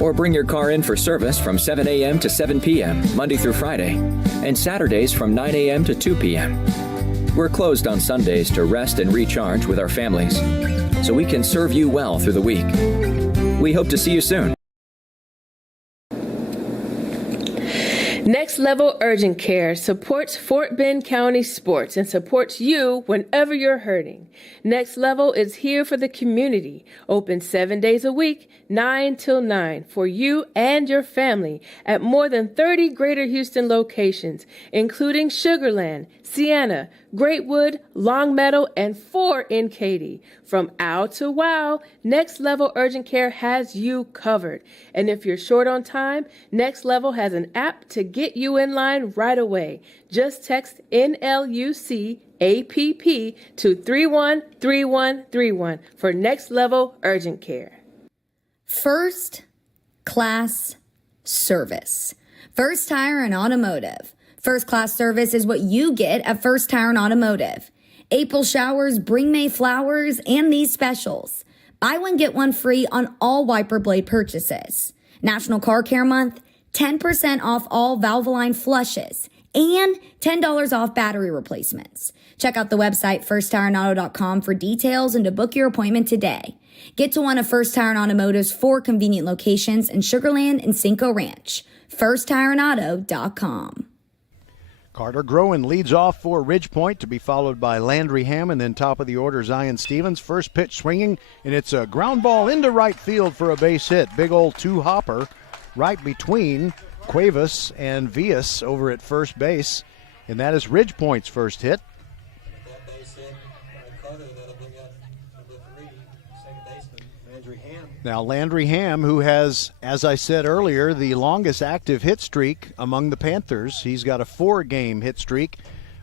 Or bring your car in for service from 7 a.m. to 7 p.m. Monday through Friday, and Saturdays from 9 a.m. to 2 p.m. We're closed on Sundays to rest and recharge with our families, so we can serve you well through the week. We hope to see you soon. Next Level Urgent Care supports Fort Bend County sports and supports you whenever you're hurting. Next Level is here for the community, open 7 days a week, 9 till 9, for you and your family at more than 30 Greater Houston locations, including Sugar Land, Sienna, Greatwood, Longmeadow, and 4 in Katy. From ow to wow, Next Level Urgent Care has you covered. And if you're short on time, Next Level has an app to get you in line right away. Just text NLUC APP to 313131 for Next Level Urgent Care. First class service. First Tire and Automotive. First class service is what you get at First Tire and Automotive. April showers bring May flowers and these specials. Buy one, get one free on all wiper blade purchases. National Car Care Month, 10% off all Valvoline flushes, and $10 off battery replacements. Check out the website firsttireandauto.com for details and to book your appointment today. Get to one of First Tire and Automotive's 4 convenient locations in Sugar Land and Cinco Ranch. firsttireandauto.com. Carter Groen leads off for Ridgepoint, to be followed by Landry Ham, and then top of the order, Zion Stevens. First pitch swinging, and it's a ground ball into right field for a base hit. Big old 2-hopper right between Cuevas and Villas over at first base, and that is Ridgepoint's first hit. That base hit by Carter, that'll bring up number 3, second baseman, Landry Ham. Now, Landry Ham, who has, as I said earlier, the longest active hit streak among the Panthers. He's got a 4-game hit streak,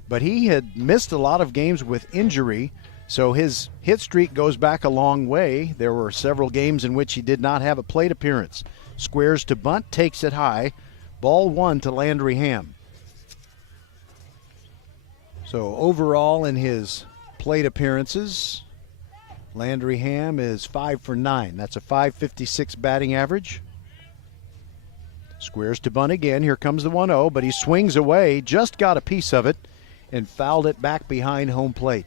but he had missed a lot of games with injury, so his hit streak goes back a long way. There were several games in which he did not have a plate appearance. Squares to bunt, takes it high. Ball 1 to Landry Ham. So overall in his plate appearances, Landry Ham is 5 for 9. That's a .556 batting average. Squares to bunt again. Here comes the 1-0, but he swings away, just got a piece of it, and fouled it back behind home plate.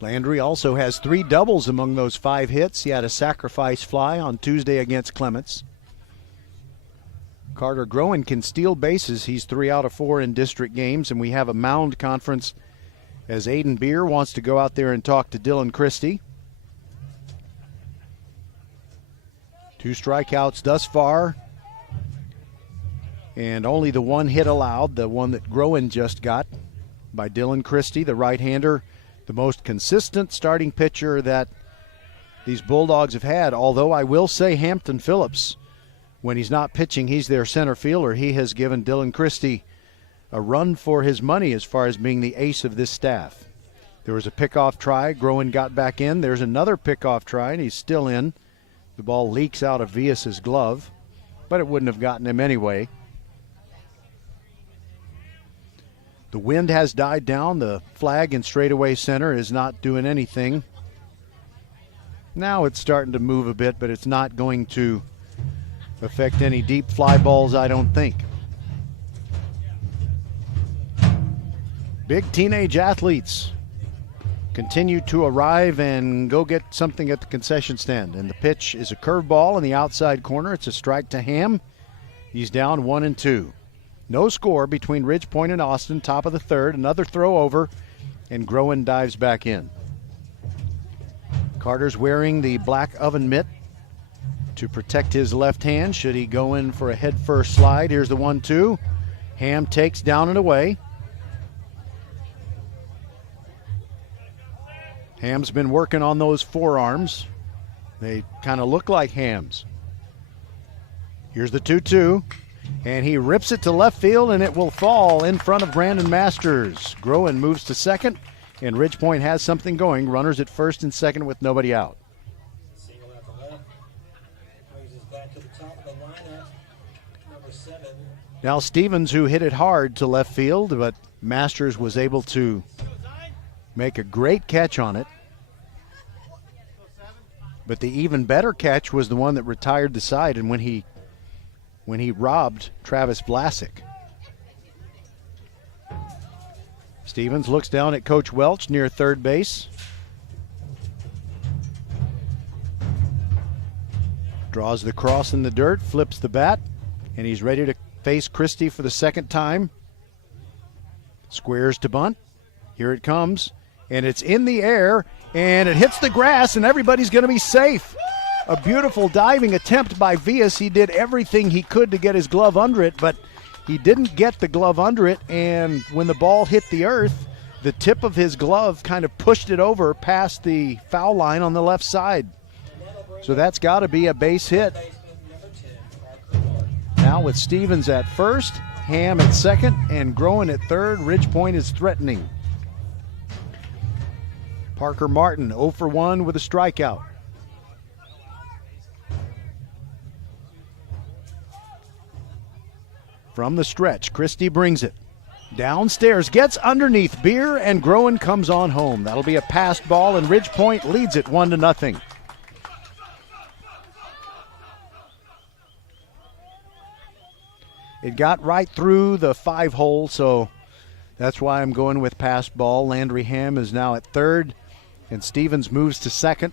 Landry also has 3 doubles among those 5 hits. He had a sacrifice fly on Tuesday against Clements. Carter Groen can steal bases. He's 3 out of 4 in district games, and we have a mound conference as Aiden Beer wants to go out there and talk to Dylan Christie. 2 strikeouts thus far, and only the 1 hit allowed, the one that Groen just got by Dylan Christie, the right-hander, the most consistent starting pitcher that these Bulldogs have had, although I will say Hampton Phillips, when he's not pitching, he's their center fielder. He has given Dylan Christie a run for his money as far as being the ace of this staff. There was a pickoff try. Groen got back in. There's another pickoff try, and he's still in. The ball leaks out of Villas's glove, but it wouldn't have gotten him anyway. The wind has died down. The flag in straightaway center is not doing anything. Now it's starting to move a bit, but it's not going to affect any deep fly balls, I don't think. Big teenage athletes continue to arrive and go get something at the concession stand. And the pitch is a curveball in the outside corner. It's a strike to Ham. He's down 1-2. No score between Ridge Point and Austin. Top of the third. Another throw over, and Groen dives back in. Carter's wearing the black oven mitt to protect his left hand should he go in for a head-first slide. Here's the 1-2. Ham takes down and away. Ham's been working on those forearms. They kind of look like Ham's. Here's the 2-2, and he rips it to left field, and it will fall in front of Brandon Masters. Groen moves to second, and Ridge Point has something going. Runners at first and second with nobody out. Single out to left. Brings us back to the top of the lineup. Number 7. Now Stevens, who hit it hard to left field, but Masters was able to make a great catch on it. But the even better catch was the one that retired the side, and when he robbed Travis Vlasic. Stevens looks down at Coach Welch near third base. Draws the cross in the dirt, flips the bat, and he's ready to face Christie for the second time. Squares to bunt. Here it comes, and it's in the air, and it hits the grass, and everybody's going to be safe. A beautiful diving attempt by Vias. He did everything he could to get his glove under it, but he didn't get the glove under it, and when the ball hit the earth, the tip of his glove kind of pushed it over past the foul line on the left side. So that's got to be a base hit. Now with Stevens at first, Ham at second, and Groen at third, Ridge Point is threatening. Parker Martin 0 for 1 with a strikeout. From the stretch, Christie brings it. Downstairs, gets underneath Beer, and Groen comes on home. That'll be a passed ball, and Ridge Point leads it 1-0. It got right through the 5-hole, so that's why I'm going with passed ball. Landry Ham is now at third, and Stevens moves to second.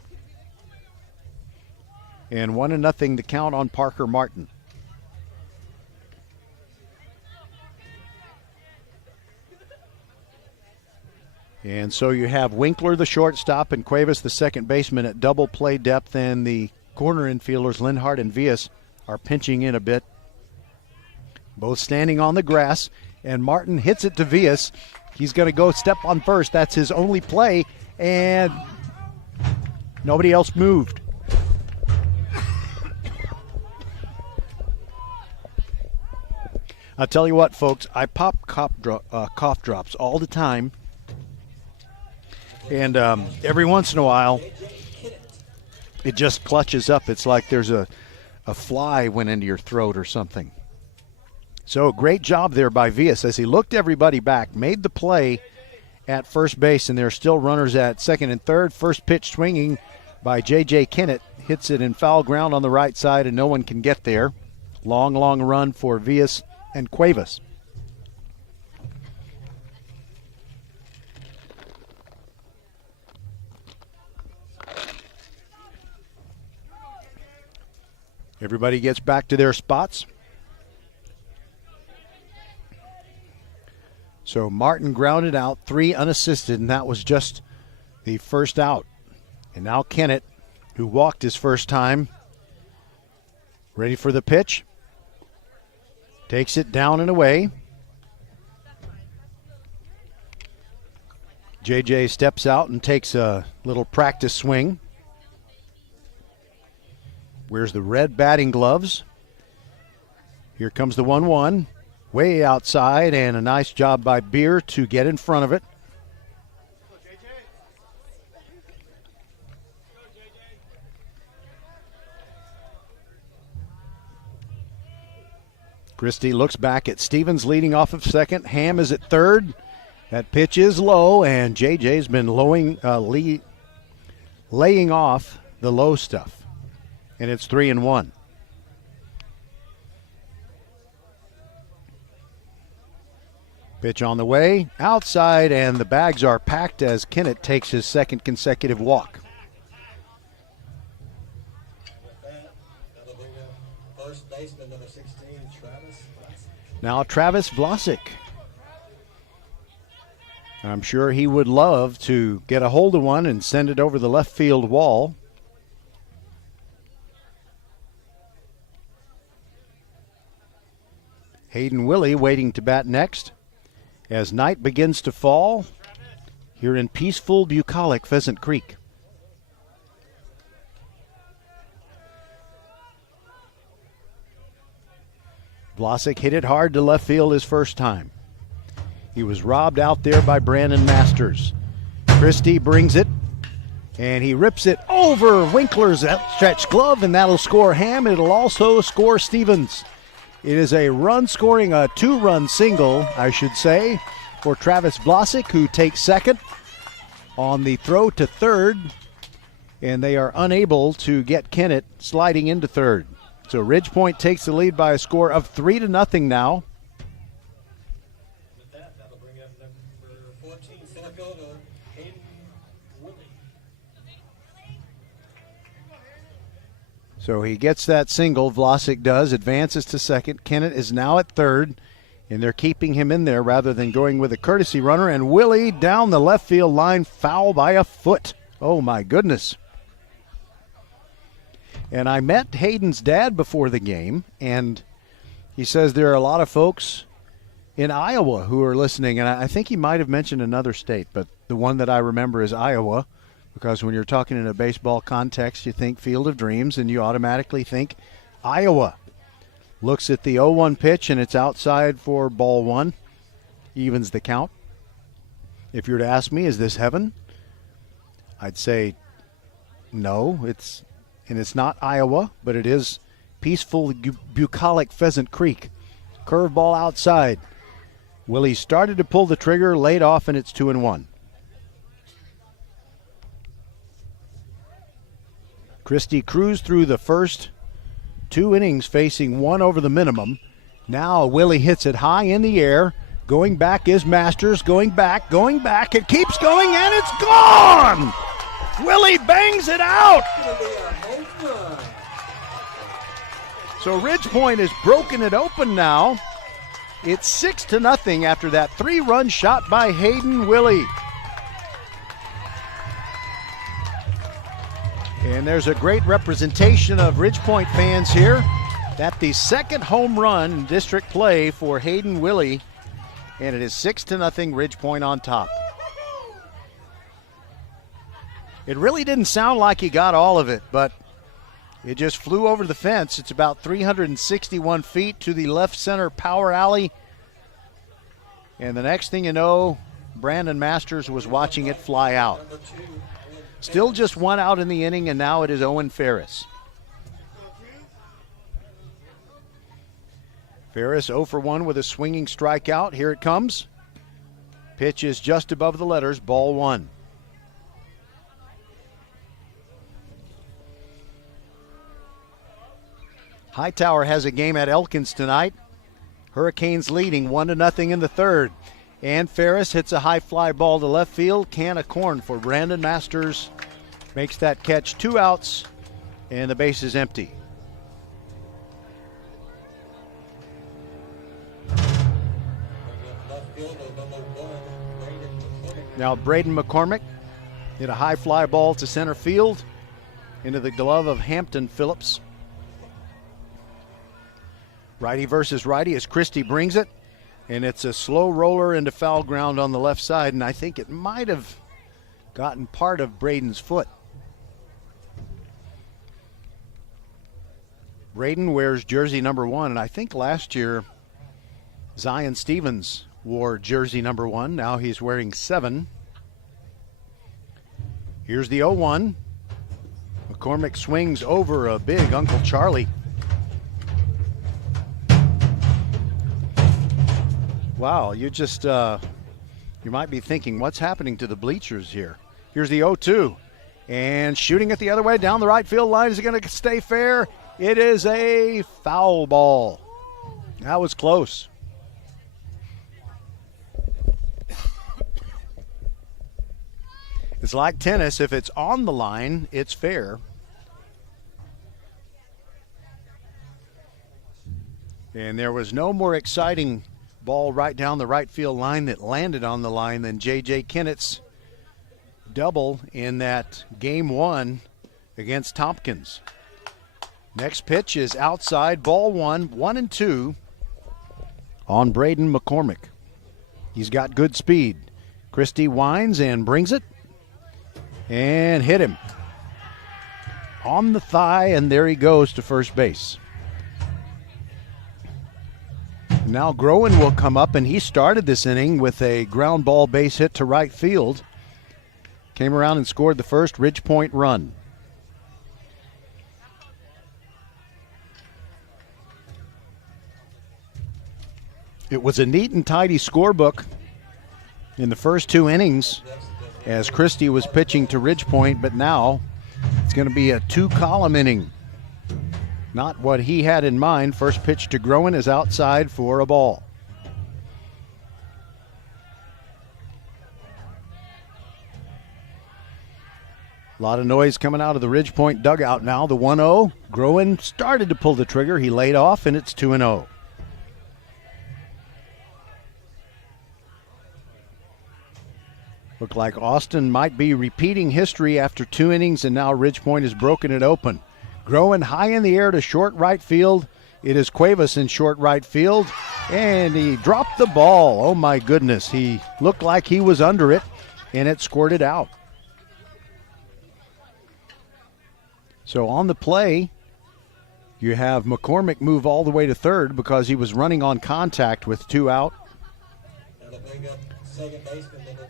And 1-0 to count on Parker Martin. And so you have Winkler, the shortstop, and Cuevas, the second baseman, at double play depth, and the corner infielders, Linhart and Vias, are pinching in a bit. Both standing on the grass, and Martin hits it to Vias. He's going to go step on first. That's his only play, and nobody else moved. I'll tell you what, folks, I pop cough drops all the time. And every once in a while, it just clutches up. It's like there's a fly went into your throat or something. So great job there by Vias as he looked everybody back, made the play at first base, and there are still runners at second and third. First pitch swinging by J.J. Kennett. Hits it in foul ground on the right side, and no one can get there. Long, long run for Vias and Cuevas. Everybody gets back to their spots. So Martin grounded out, 3 unassisted, and that was just the first out. And now Kennett, who walked his first time, ready for the pitch. Takes it down and away. JJ steps out and takes a little practice swing. Wears the red batting gloves. Here comes the 1-1. Way outside, and a nice job by Beer to get in front of it. Christie looks back at Stevens leading off of second. Ham is at third. That pitch is low, and JJ's been laying off the low stuff. And it's 3-1. Pitch on the way, outside, and the bags are packed as Kennett takes his second consecutive walk. That'll bring up first baseman number 16, Travis. Now Travis Vlasic. I'm sure he would love to get a hold of one and send it over the left field wall. Hayden Willie waiting to bat next as night begins to fall here in peaceful, bucolic Pheasant Creek. Vlasic hit it hard to left field his first time. He was robbed out there by Brandon Masters. Christie brings it, and he rips it over Winkler's outstretched glove, and that'll score Ham. It'll also score Stevens. It is a two-run single, I should say, for Travis Vlasic, who takes second on the throw to third, and they are unable to get Kennett sliding into third. So Ridge Point takes the lead by a score of 3-0 now. With that, that'll bring up number 14, center fielder, Hayden Willie. So he gets that single, Vlasic does, advances to second. Kennett is now at third, and they're keeping him in there rather than going with a courtesy runner. And Willie down the left field line, foul by a foot. Oh, my goodness. And I met Hayden's dad before the game, and he says there are a lot of folks in Iowa who are listening. And I think he might have mentioned another state, but the one that I remember is Iowa, because when you're talking in a baseball context, you think Field of Dreams, and you automatically think Iowa. Looks at the 0-1 pitch, and it's outside for ball one. Evens the count. If you were to ask me, is this heaven? I'd say no. It's not Iowa, but it is peaceful, bucolic Pheasant Creek. Curveball outside. Willie started to pull the trigger, laid off, and it's 2-1. Christie cruised through the first 2 innings facing 1 over the minimum. Now Willie hits it high in the air. Going back is Masters. Going back. It keeps going, and it's gone! Willie bangs it out! So Ridge Point has broken it open now. It's 6-0 after that 3-run shot by Hayden Willie. And there's a great representation of Ridge Point fans here. That's the second home run in district play for Hayden Willie. And it is 6-0 Ridge Point on top. It really didn't sound like he got all of it, but it just flew over the fence. It's about 361 feet to the left center power alley. And the next thing you know, Brandon Masters was watching it fly out. Still just 1 out in the inning, and now it is Owen Ferris. Ferris 0 for 1 with a swinging strikeout. Here it comes. Pitch is just above the letters, ball 1. Hightower has a game at Elkins tonight. Hurricanes leading 1-0 in the third. And Ferris hits a high fly ball to left field. Can of corn for Brandon Masters. Makes that catch, 2 outs, and the base is empty. Now Braden McCormick hit a high fly ball to center field into the glove of Hampton Phillips. Righty versus righty as Christie brings it, and it's a slow roller into foul ground on the left side, and I think it might have gotten part of Braden's foot. Braden wears jersey number 1, and I think last year Zion Stevens wore jersey number 1. Now he's wearing 7. Here's the 0-1. McCormick swings over a big Uncle Charlie. Wow, you just, you might be thinking, what's happening to the bleachers here? Here's the 0-2. And shooting it the other way down the right field line. Is it going to stay fair? It is a foul ball. That was close. It's like tennis. If it's on the line, it's fair. And there was no more exciting ball right down the right field line that landed on the line than J.J. Kennett's double in that game one against Tompkins. Next pitch is outside, ball 1-2 on Braden McCormick. He's got good speed. Christie winds and brings it and hit him on the thigh, and there he goes to first base. Now Groen will come up, and he started this inning with a ground ball base hit to right field. Came around and scored the first Ridgepoint run. It was a neat and tidy scorebook in the first two innings as Christie was pitching to Ridgepoint, but now it's going to be a two-column inning. Not what he had in mind. First pitch to Groen is outside for a ball. A lot of noise coming out of the Ridgepoint dugout now. The 1-0. Groen started to pull the trigger. He laid off, and it's 2-0. Looked like Austin might be repeating history after two innings, and now Ridgepoint has broken it open. Groen high in the air to short right field. It is Cuevas in short right field, and he dropped the ball. Oh my goodness, he looked like he was under it, and it squirted out. So on the play, you have McCormick move all the way to third because he was running on contact with two out. Now to bring up second baseman, number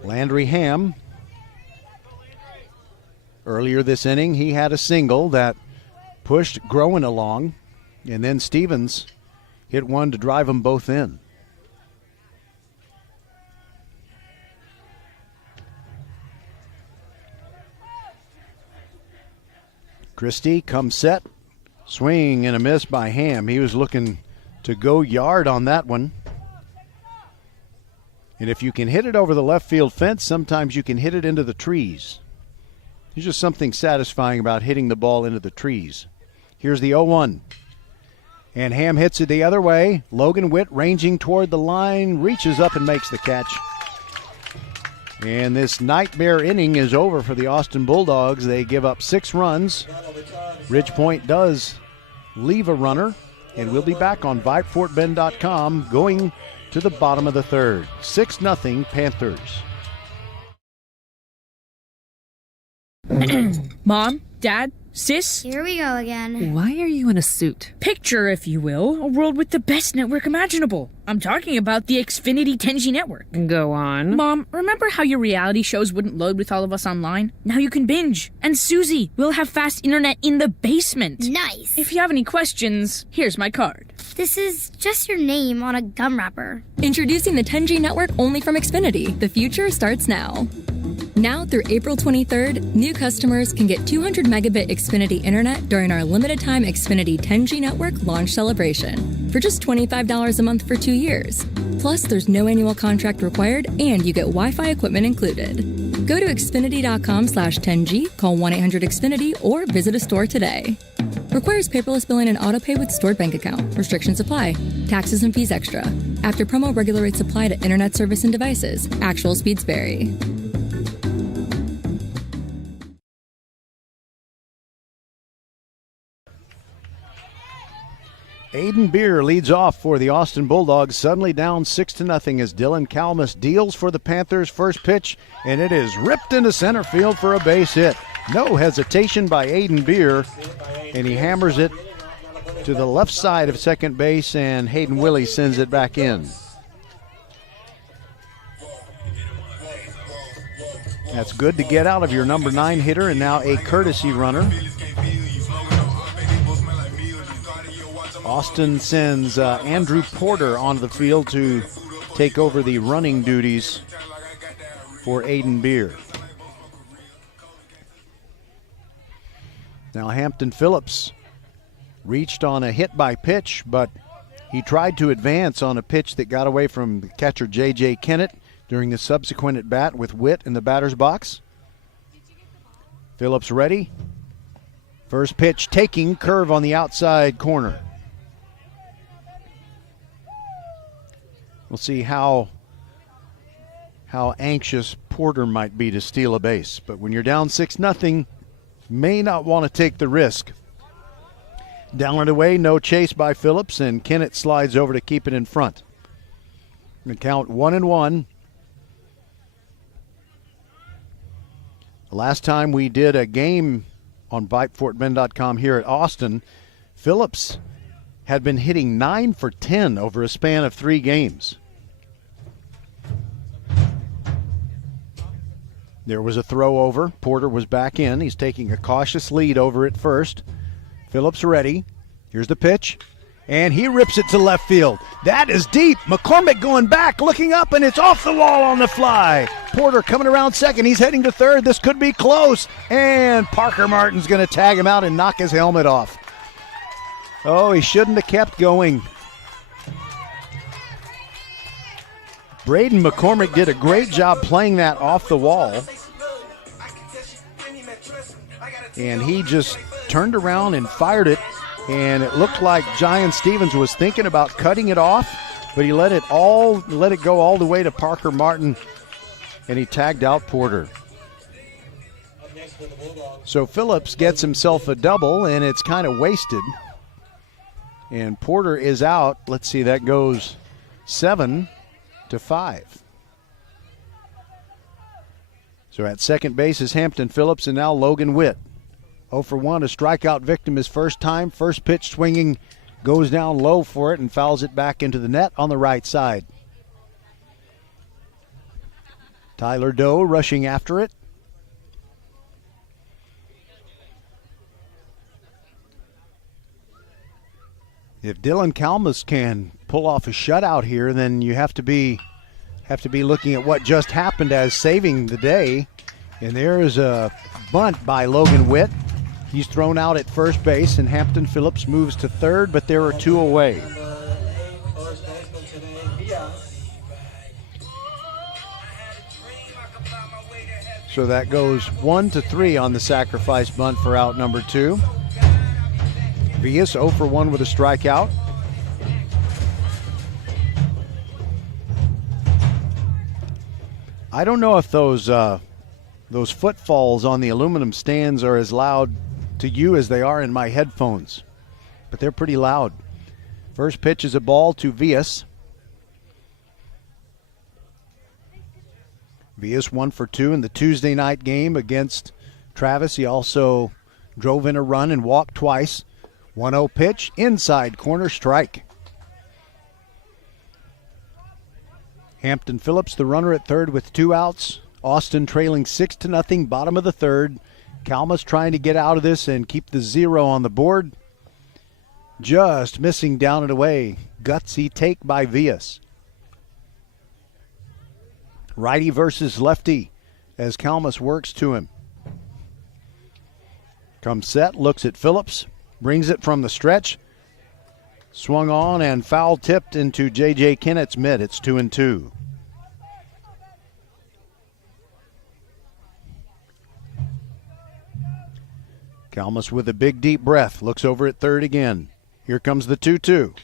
3, Landry Ham. Earlier this inning, he had a single that pushed Groen along, and then Stevens hit one to drive them both in. Christie comes set. Swing and a miss by Ham. He was looking to go yard on that one. And if you can hit it over the left field fence, sometimes you can hit it into the trees. There's just something satisfying about hitting the ball into the trees. Here's the 0-1. And Ham hits it the other way. Logan Witt ranging toward the line, reaches up and makes the catch. And this nightmare inning is over for the Austin Bulldogs. They give up 6 runs. Ridgepoint does leave a runner, and we'll be back on VypeFortBend.com going to the bottom of the third. 6-0 Panthers. Mom, Dad, Sis? Here we go again. Why are you in a suit? Picture, if you will, a world with the best network imaginable. I'm talking about the Xfinity 10G network. Go on. Mom, remember how your reality shows wouldn't load with all of us online? Now you can binge. And Susie, we'll have fast internet in the basement. Nice. If you have any questions, here's my card. This is just your name on a gum wrapper. Introducing the 10G network only from Xfinity. The future starts now. Now through April 23rd, new customers can get 200 megabit Xfinity internet during our limited time Xfinity 10G network launch celebration for just $25 a month for 2 years. Plus, there's no annual contract required and you get Wi-Fi equipment included. Go to Xfinity.com/10G, call 1-800-XFINITY or visit a store today. Requires paperless billing and autopay with stored bank account. Restrictions apply. Taxes and fees extra. After promo, regular rates apply to internet service and devices. Actual speeds vary. Aiden Beer leads off for the Austin Bulldogs, suddenly down 6-0 as Dylan Kalmus deals for the Panthers' first pitch, and it is ripped into center field for a base hit. No hesitation by Aiden Beer, and he hammers it to the left side of second base, and Hayden Willie sends it back in. That's good to get out of your number 9 hitter, and now a courtesy runner. Austin sends Andrew Porter onto the field to take over the running duties for Aiden Beer. Now Hampton Phillips reached on a hit by pitch, but he tried to advance on a pitch that got away from the catcher J.J. Kennett. during the subsequent at bat with Witt in the batter's box. Phillips ready. First pitch taking, curve on the outside corner. We'll see how anxious Porter might be to steal a base. But when you're down 6-0, may not want to take the risk. Down and away, no chase by Phillips, and Kennett slides over to keep it in front. The count 1-1. The last time we did a game on VypeFortBend.com here at Austin, Phillips had been hitting 9 for 10 over a span of 3 games. There was a throw over. Porter was back in. He's taking a cautious lead over at first. Phillips ready. Here's the pitch. And he rips it to left field. That is deep. McCormick going back, looking up, and it's off the wall on the fly. Porter coming around second. He's heading to third. This could be close. And Parker Martin's going to tag him out and knock his helmet off. Oh, he shouldn't have kept going. Braden McCormick did a great job playing that off the wall. And he just turned around and fired it. And it looked like Giant Stevens was thinking about cutting it off, but he let it go all the way to Parker Martin, and he tagged out Porter. So Phillips gets himself a double, and it's kind of wasted. And Porter is out. Let's see, that goes 7-5. So at second base is Hampton Phillips, and now Logan Witt. 0 for 1, a strikeout victim his first time. First pitch swinging, goes down low for it and fouls it back into the net on the right side. Tyler Doe rushing after it. If Dylan Kalmus can pull off a shutout here, then you have to be looking at what just happened as saving the day. And there is a bunt by Logan Witt. He's thrown out at first base, and Hampton Phillips moves to third, but there are 2 away. So that goes 1-3 on the sacrifice bunt for out number 2. Vias 0 for 1 with a strikeout. I don't know if those footfalls on the aluminum stands are as loud to you as they are in my headphones, but they're pretty loud. First pitch is a ball to Vias. Vias 1 for 2 in the Tuesday night game against Travis. He also drove in a run and walked twice. 1-0 pitch, inside corner, strike. Hampton Phillips, the runner at third with 2 outs. Austin trailing 6-0, bottom of the third. Kalmus trying to get out of this and keep the 0 on the board. Just missing down and away. Gutsy take by Vias. Righty versus lefty as Kalmus works to him. Comes set, looks at Phillips, brings it from the stretch. Swung on and foul tipped into J.J. Kennett's mitt. It's 2-2. Kalmus with a big deep breath, looks over at third again. Here comes the 2-2.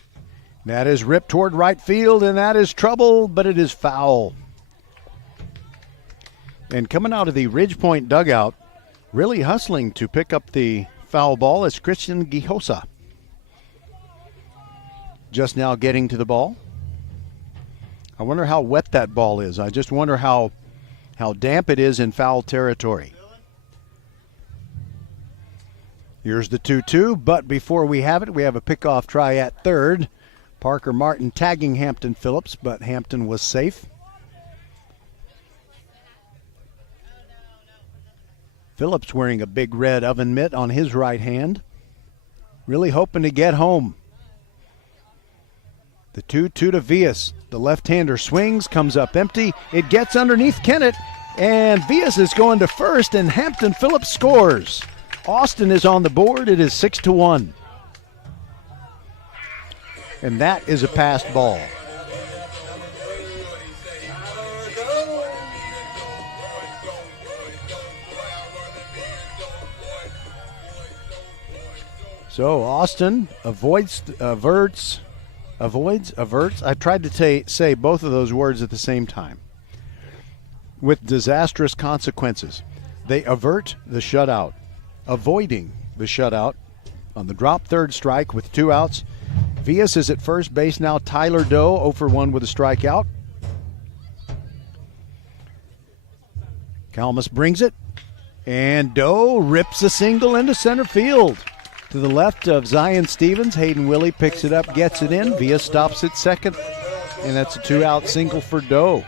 That is ripped toward right field, and that is trouble, but it is foul. And coming out of the Ridgepoint dugout, really hustling to pick up the foul ball is Christian Gijosa. Just now getting to the ball. I wonder how wet that ball is. I just wonder how damp it is in foul territory. Here's the 2-2, but before we have it, we have a pickoff try at third. Parker Martin tagging Hampton Phillips, but Hampton was safe. Phillips wearing a big red oven mitt on his right hand. Really hoping to get home. The 2-2 to Vias. The left-hander swings, comes up empty. It gets underneath Kennett, and Vias is going to first, and Hampton Phillips scores. Austin is on the board. It is 6-1. And that is a passed ball. So Austin averts. I tried to say both of those words at the same time with disastrous consequences. They avert the shutout, avoiding the shutout on the drop third strike with 2 outs. Vias is at first base now. Tyler Doe 0 for 1 with a strikeout. Kalmus brings it, and Doe rips a single into center field. To the left of Zion Stevens, Hayden Willie picks it up, gets it in. Vias stops at second, and that's a 2-out single for Doe.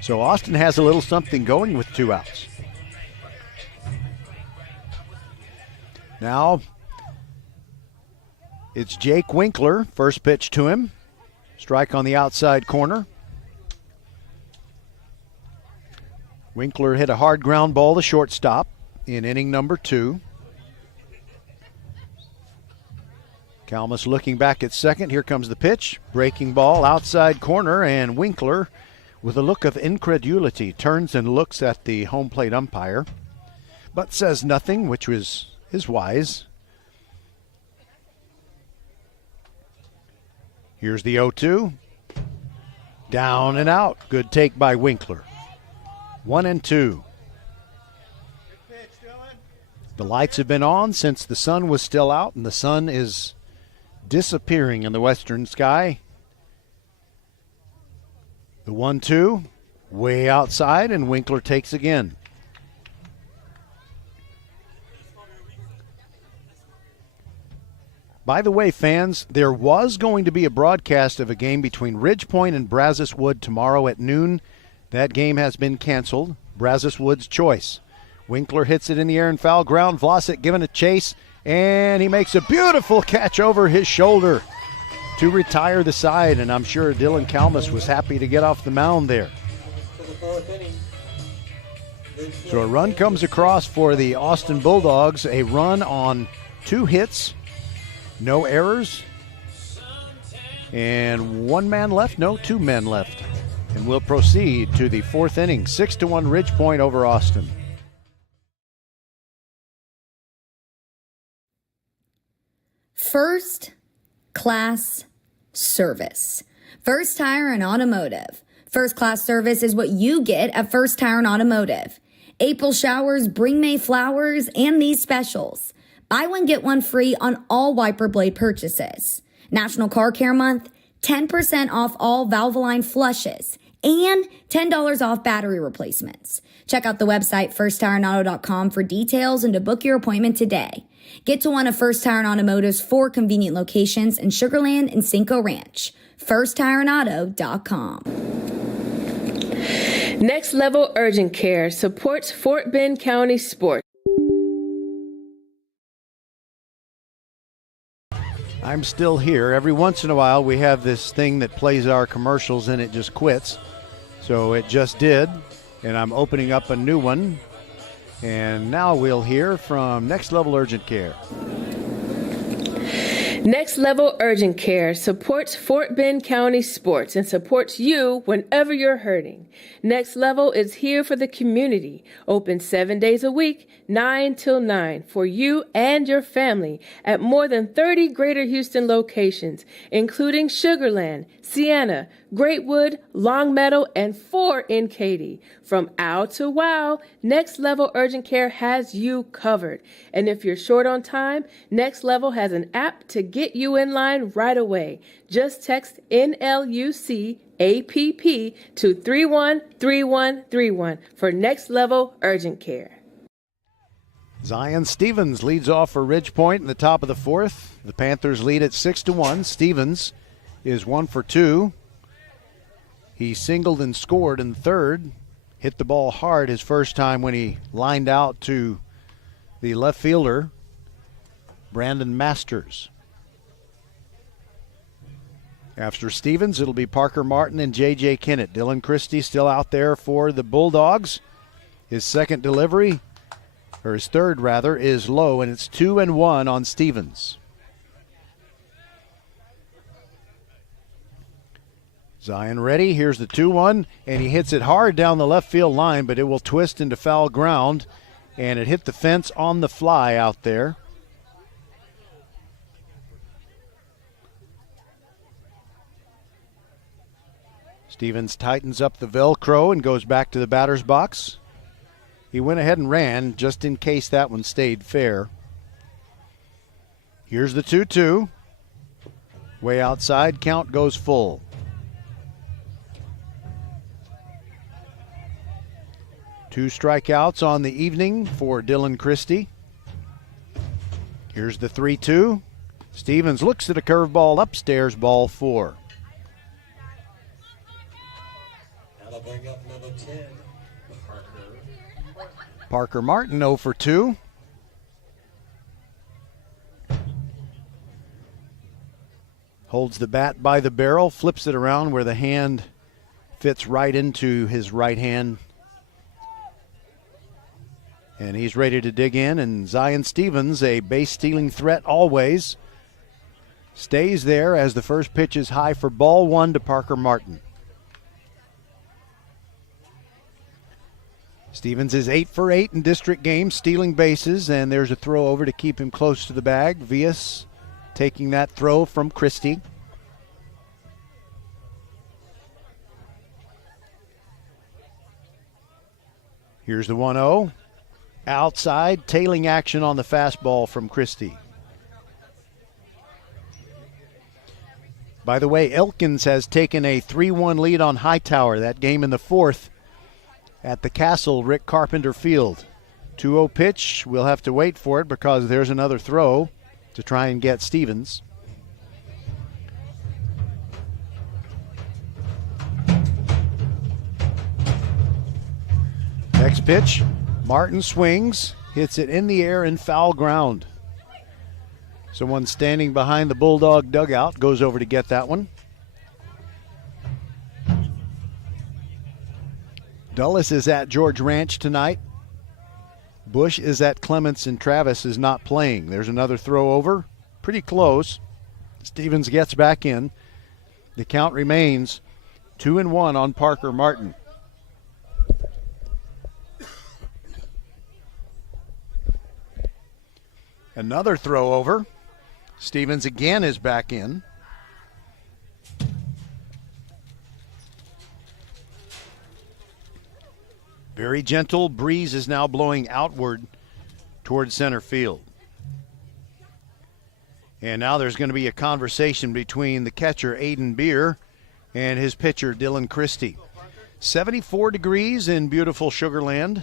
So Austin has a little something going with 2 outs. Now it's Jake Winkler, first pitch to him. Strike on the outside corner. Winkler hit a hard ground ball to shortstop in inning number 2. Kalmus looking back at second. Here comes the pitch. Breaking ball, outside corner, and Winkler, with a look of incredulity, turns and looks at the home plate umpire, but says nothing, which is wise. Here's the 0-2. Down and out. Good take by Winkler. 1-2. The lights have been on since the sun was still out, and the sun is disappearing in the western sky. The 1-2, way outside, and Winkler takes again. By the way, fans, there was going to be a broadcast of a game between Ridgepoint and Brazos Wood tomorrow at noon. That game has been canceled. Brazos Wood's choice. Winkler hits it in the air and foul ground. Vlasic given a chase, and he makes a beautiful catch over his shoulder to retire the side, and I'm sure Dylan Kalmus was happy to get off the mound there. So a run comes across for the Austin Bulldogs, a run on 2 hits, no errors, and 1 man left, no, 2 men left. And we'll proceed to the 4th inning, 6-1 Ridgepoint over Austin. First class service. First Tire and Automotive. First class service is what you get at First Tire and Automotive. April showers bring May flowers and these specials. Buy one, get one free on all wiper blade purchases. National Car Care Month, 10% off all Valvoline flushes and $10 off battery replacements. Check out the website firsttireandauto.com for details and to book your appointment today. Get to one of First Tire and Automotive's 4 convenient locations in Sugar Land and Cinco Ranch. firsttireandauto.com. Next Level Urgent Care supports Fort Bend County sports. I'm still here. Every once in a while we have this thing that plays our commercials and it just quits. So it just did, and I'm opening up a new one. And now we'll hear from Next Level Urgent Care. Next Level Urgent Care supports Fort Bend County sports and supports you whenever you're hurting. Next Level is here for the community, open 7 days a week, 9 till 9, for you and your family at more than 30 Greater Houston locations, including Sugar Land, Sienna, Greatwood, Longmeadow, and 4 in Katy. From ow to wow, Next Level Urgent Care has you covered. And if you're short on time, Next Level has an app to get you in line right away. Just text NLUC APP to 313131 for Next Level Urgent Care. Zion Stevens leads off for Ridgepoint in the top of the 4th. The Panthers lead at 6-1. Stevens is 1 for 2. He singled and scored in the 3rd. Hit the ball hard his first time when he lined out to the left fielder, Brandon Masters. After Stevens, it'll be Parker Martin and J.J. Kennett. Dylan Christie still out there for the Bulldogs. His second delivery, or his third rather, is low, and it's 2-1 on Stevens. Zion ready. Here's the 2-1, and he hits it hard down the left field line, but it will twist into foul ground, and it hit the fence on the fly out there. Stevens tightens up the Velcro and goes back to the batter's box. He went ahead and ran just in case that one stayed fair. Here's the 2-2. Way outside, count goes full. Two strikeouts on the evening for Dylan Christie. Here's the 3-2. Stevens looks at a curveball upstairs, ball 4. That'll bring up number 10, Parker Martin 0 for 2. Holds the bat by the barrel, flips it around where the hand fits right into his right hand. And he's ready to dig in, and Zion Stevens, a base-stealing threat always, stays there as the first pitch is high for ball 1 to Parker Martin. Stevens is 8 for 8 in district games, stealing bases, and there's a throw over to keep him close to the bag. Vias taking that throw from Christie. Here's the 1-0. Outside, tailing action on the fastball from Christie. By the way, Elkins has taken a 3-1 lead on Hightower. That game in the 4th at the Castle Rick Carpenter Field. 2-0 pitch. We'll have to wait for it because there's another throw to try and get Stevens. Next pitch. Martin swings, hits it in the air in foul ground. Someone standing behind the Bulldog dugout goes over to get that one. Dulles is at George Ranch tonight. Bush is at Clements, and Travis is not playing. There's another throw over. Pretty close. Stevens gets back in. The count remains 2-1 on Parker Martin. Another throw over. Stevens again is back in. Very gentle breeze is now blowing outward towards center field. And now there's going to be a conversation between the catcher, Aiden Beer, and his pitcher, Dylan Christie. 74 degrees in beautiful Sugar Land.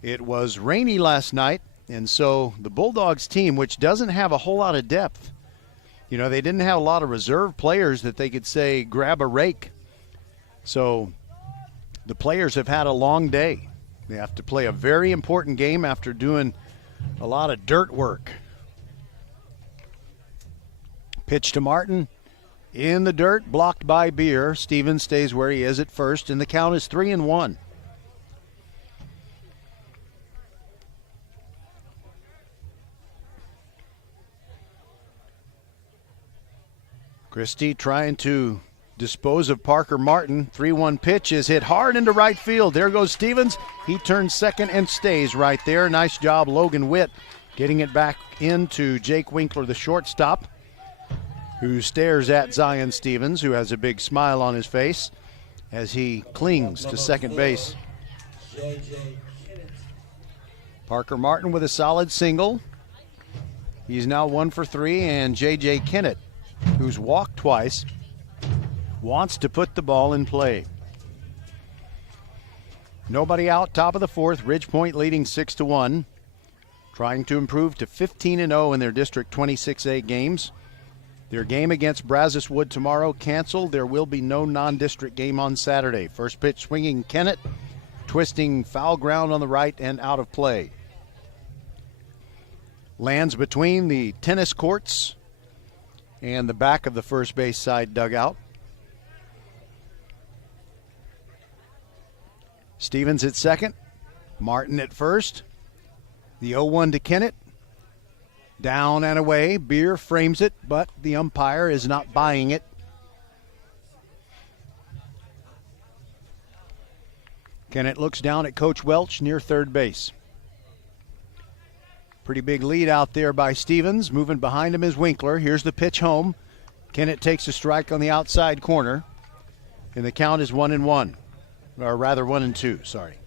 It was rainy last night. And so the Bulldogs team, which doesn't have a whole lot of depth, you know, they didn't have a lot of reserve players that they could say grab a rake. So the players have had a long day. They have to play a very important game after doing a lot of dirt work. Pitch to Martin in the dirt, blocked by Beer. Stevens stays where he is at first, and the count is 3-1. Christie trying to dispose of Parker Martin. 3-1 pitch is hit hard into right field. There goes Stevens. He turns second and stays right there. Nice job, Logan Witt, getting it back into Jake Winkler, the shortstop, who stares at Zion Stevens, who has a big smile on his face as he clings to second base. Parker Martin with a solid single. He's now 1 for 3, and J.J. Kennett, who's walked twice, wants to put the ball in play. Nobody out, top of the 4th. Ridgepoint leading 6-1, trying to improve to 15-0 in their District 26A games. Their game against Brazos Wood tomorrow canceled. There will be no non-district game on Saturday. First pitch swinging Kennett, twisting foul ground on the right and out of play. Lands between the tennis courts and the back of the first base side dugout. Stevens at second, Martin at first. The 0-1 to Kennett. Down and away. Beer frames it, but the umpire is not buying it. Kennett looks down at Coach Welch near third base. Pretty big lead out there by Stevens. Moving behind him is Winkler. Here's the pitch home. Kennett takes a strike on the outside corner. And the count is 1-1. Or rather 1-2, sorry.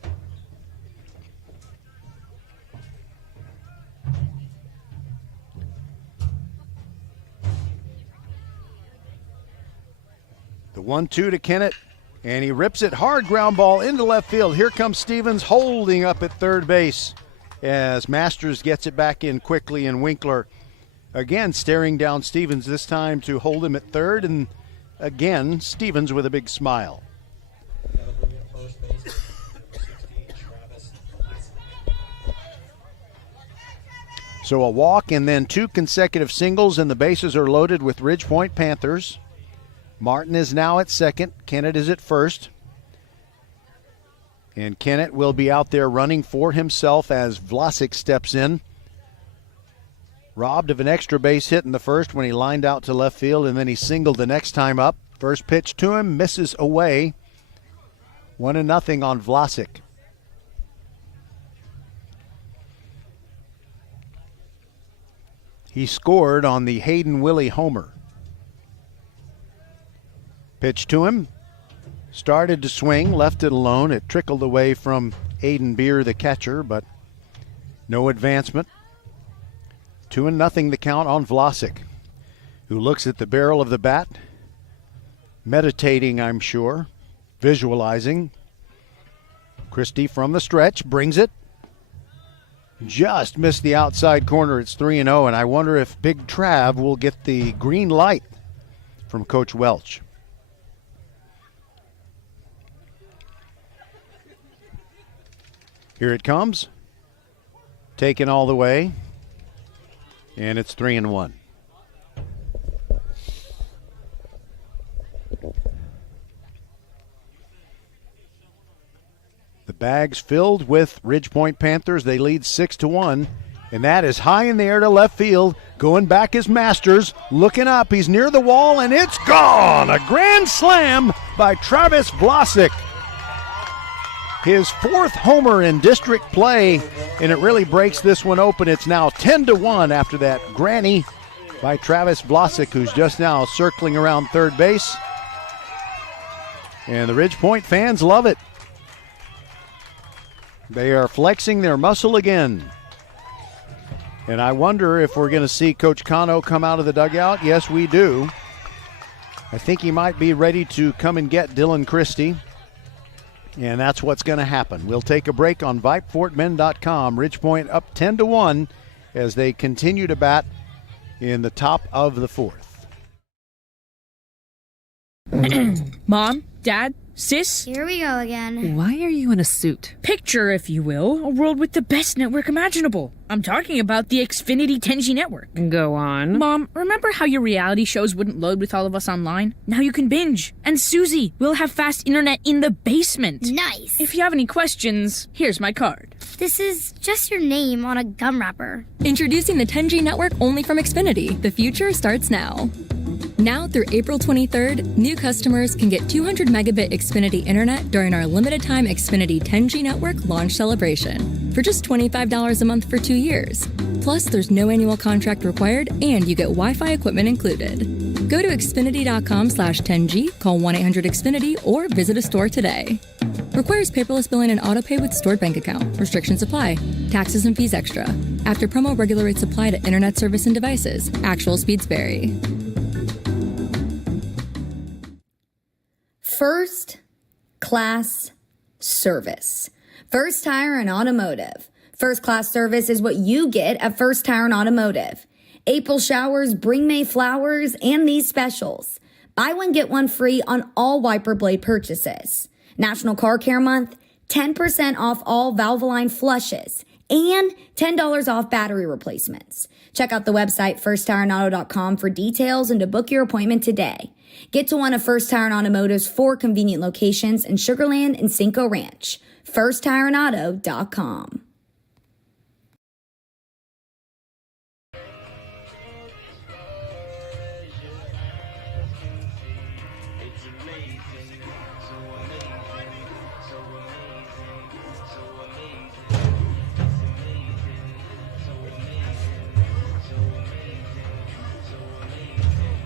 The 1-2 to Kennett. And he rips it hard, ground ball into left field. Here comes Stevens holding up at third base as Masters gets it back in quickly, and Winkler again staring down Stevens, this time to hold him at third, and again Stevens with a big smile. So a walk and then 2 consecutive singles, and the bases are loaded with Ridgepoint Panthers. Martin is now at second. Kennett is at first. And Kennett will be out there running for himself as Vlasic steps in. Robbed of an extra base hit in the first when he lined out to left field, and then he singled the next time up. First pitch to him, misses away. 1-0 on Vlasic. He scored on the Hayden Willie homer. Pitch to him. Started to swing, left it alone. It trickled away from Aiden Beer, the catcher, but no advancement. 2-0 the count on Vlasic, who looks at the barrel of the bat, meditating, I'm sure, visualizing. Christie from the stretch brings it. Just missed the outside corner. It's 3-0, and I wonder if Big Trav will get the green light from Coach Welch. Here it comes. Taken all the way. And it's 3-1. The bag's filled with Ridgepoint Panthers. They lead 6-1. And that is high in the air to left field. Going back is Masters. Looking up. He's near the wall, and it's gone. A grand slam by Travis Vlasic. His 4th homer in district play, and it really breaks this one open. It's now 10-1 after that granny by Travis Vlasic, who's just now circling around third base. And the Ridgepoint fans love it. They are flexing their muscle again. And I wonder if we're going to see Coach Cano come out of the dugout. Yes, we do. I think he might be ready to come and get Dylan Christie. And that's what's going to happen. We'll take a break on VypeFortBend.com. Ridgepoint up 10-1 as they continue to bat in the top of the 4th. Mom, Dad, Sis? Here we go again. Why are you in a suit? Picture, if you will, a world with the best network imaginable. I'm talking about the Xfinity 10G network. Go on. Mom, remember how your reality shows wouldn't load with all of us online? Now you can binge. And Susie, we'll have fast internet in the basement. Nice. If you have any questions, here's my card. This is just your name on a gum wrapper. Introducing the 10G network only from Xfinity. The future starts now. Now through April 23rd, new customers can get 200 megabit Xfinity internet during our limited time Xfinity 10G network launch celebration for just $25 a month for 2 years. Plus, there's no annual contract required and you get Wi-Fi equipment included. Go to Xfinity.com/10G, call 1-800-XFINITY or visit a store today. Requires paperless billing and autopay with stored bank account. Restrictions apply. Taxes and fees extra. After promo, regular rates apply to internet service and devices. Actual speeds vary. First class service. First Tire and Automotive. First class service is what you get at First Tire and Automotive. April showers bring May flowers and these specials. Buy one, get one free on all wiper blade purchases. National Car Care Month, 10% off all Valvoline flushes and $10 off battery replacements. Check out the website firsttireandauto.com for details and to book your appointment today. Get to one of First Tire and Automotive's 4 convenient locations in Sugar Land and Cinco Ranch. firsttireandauto.com.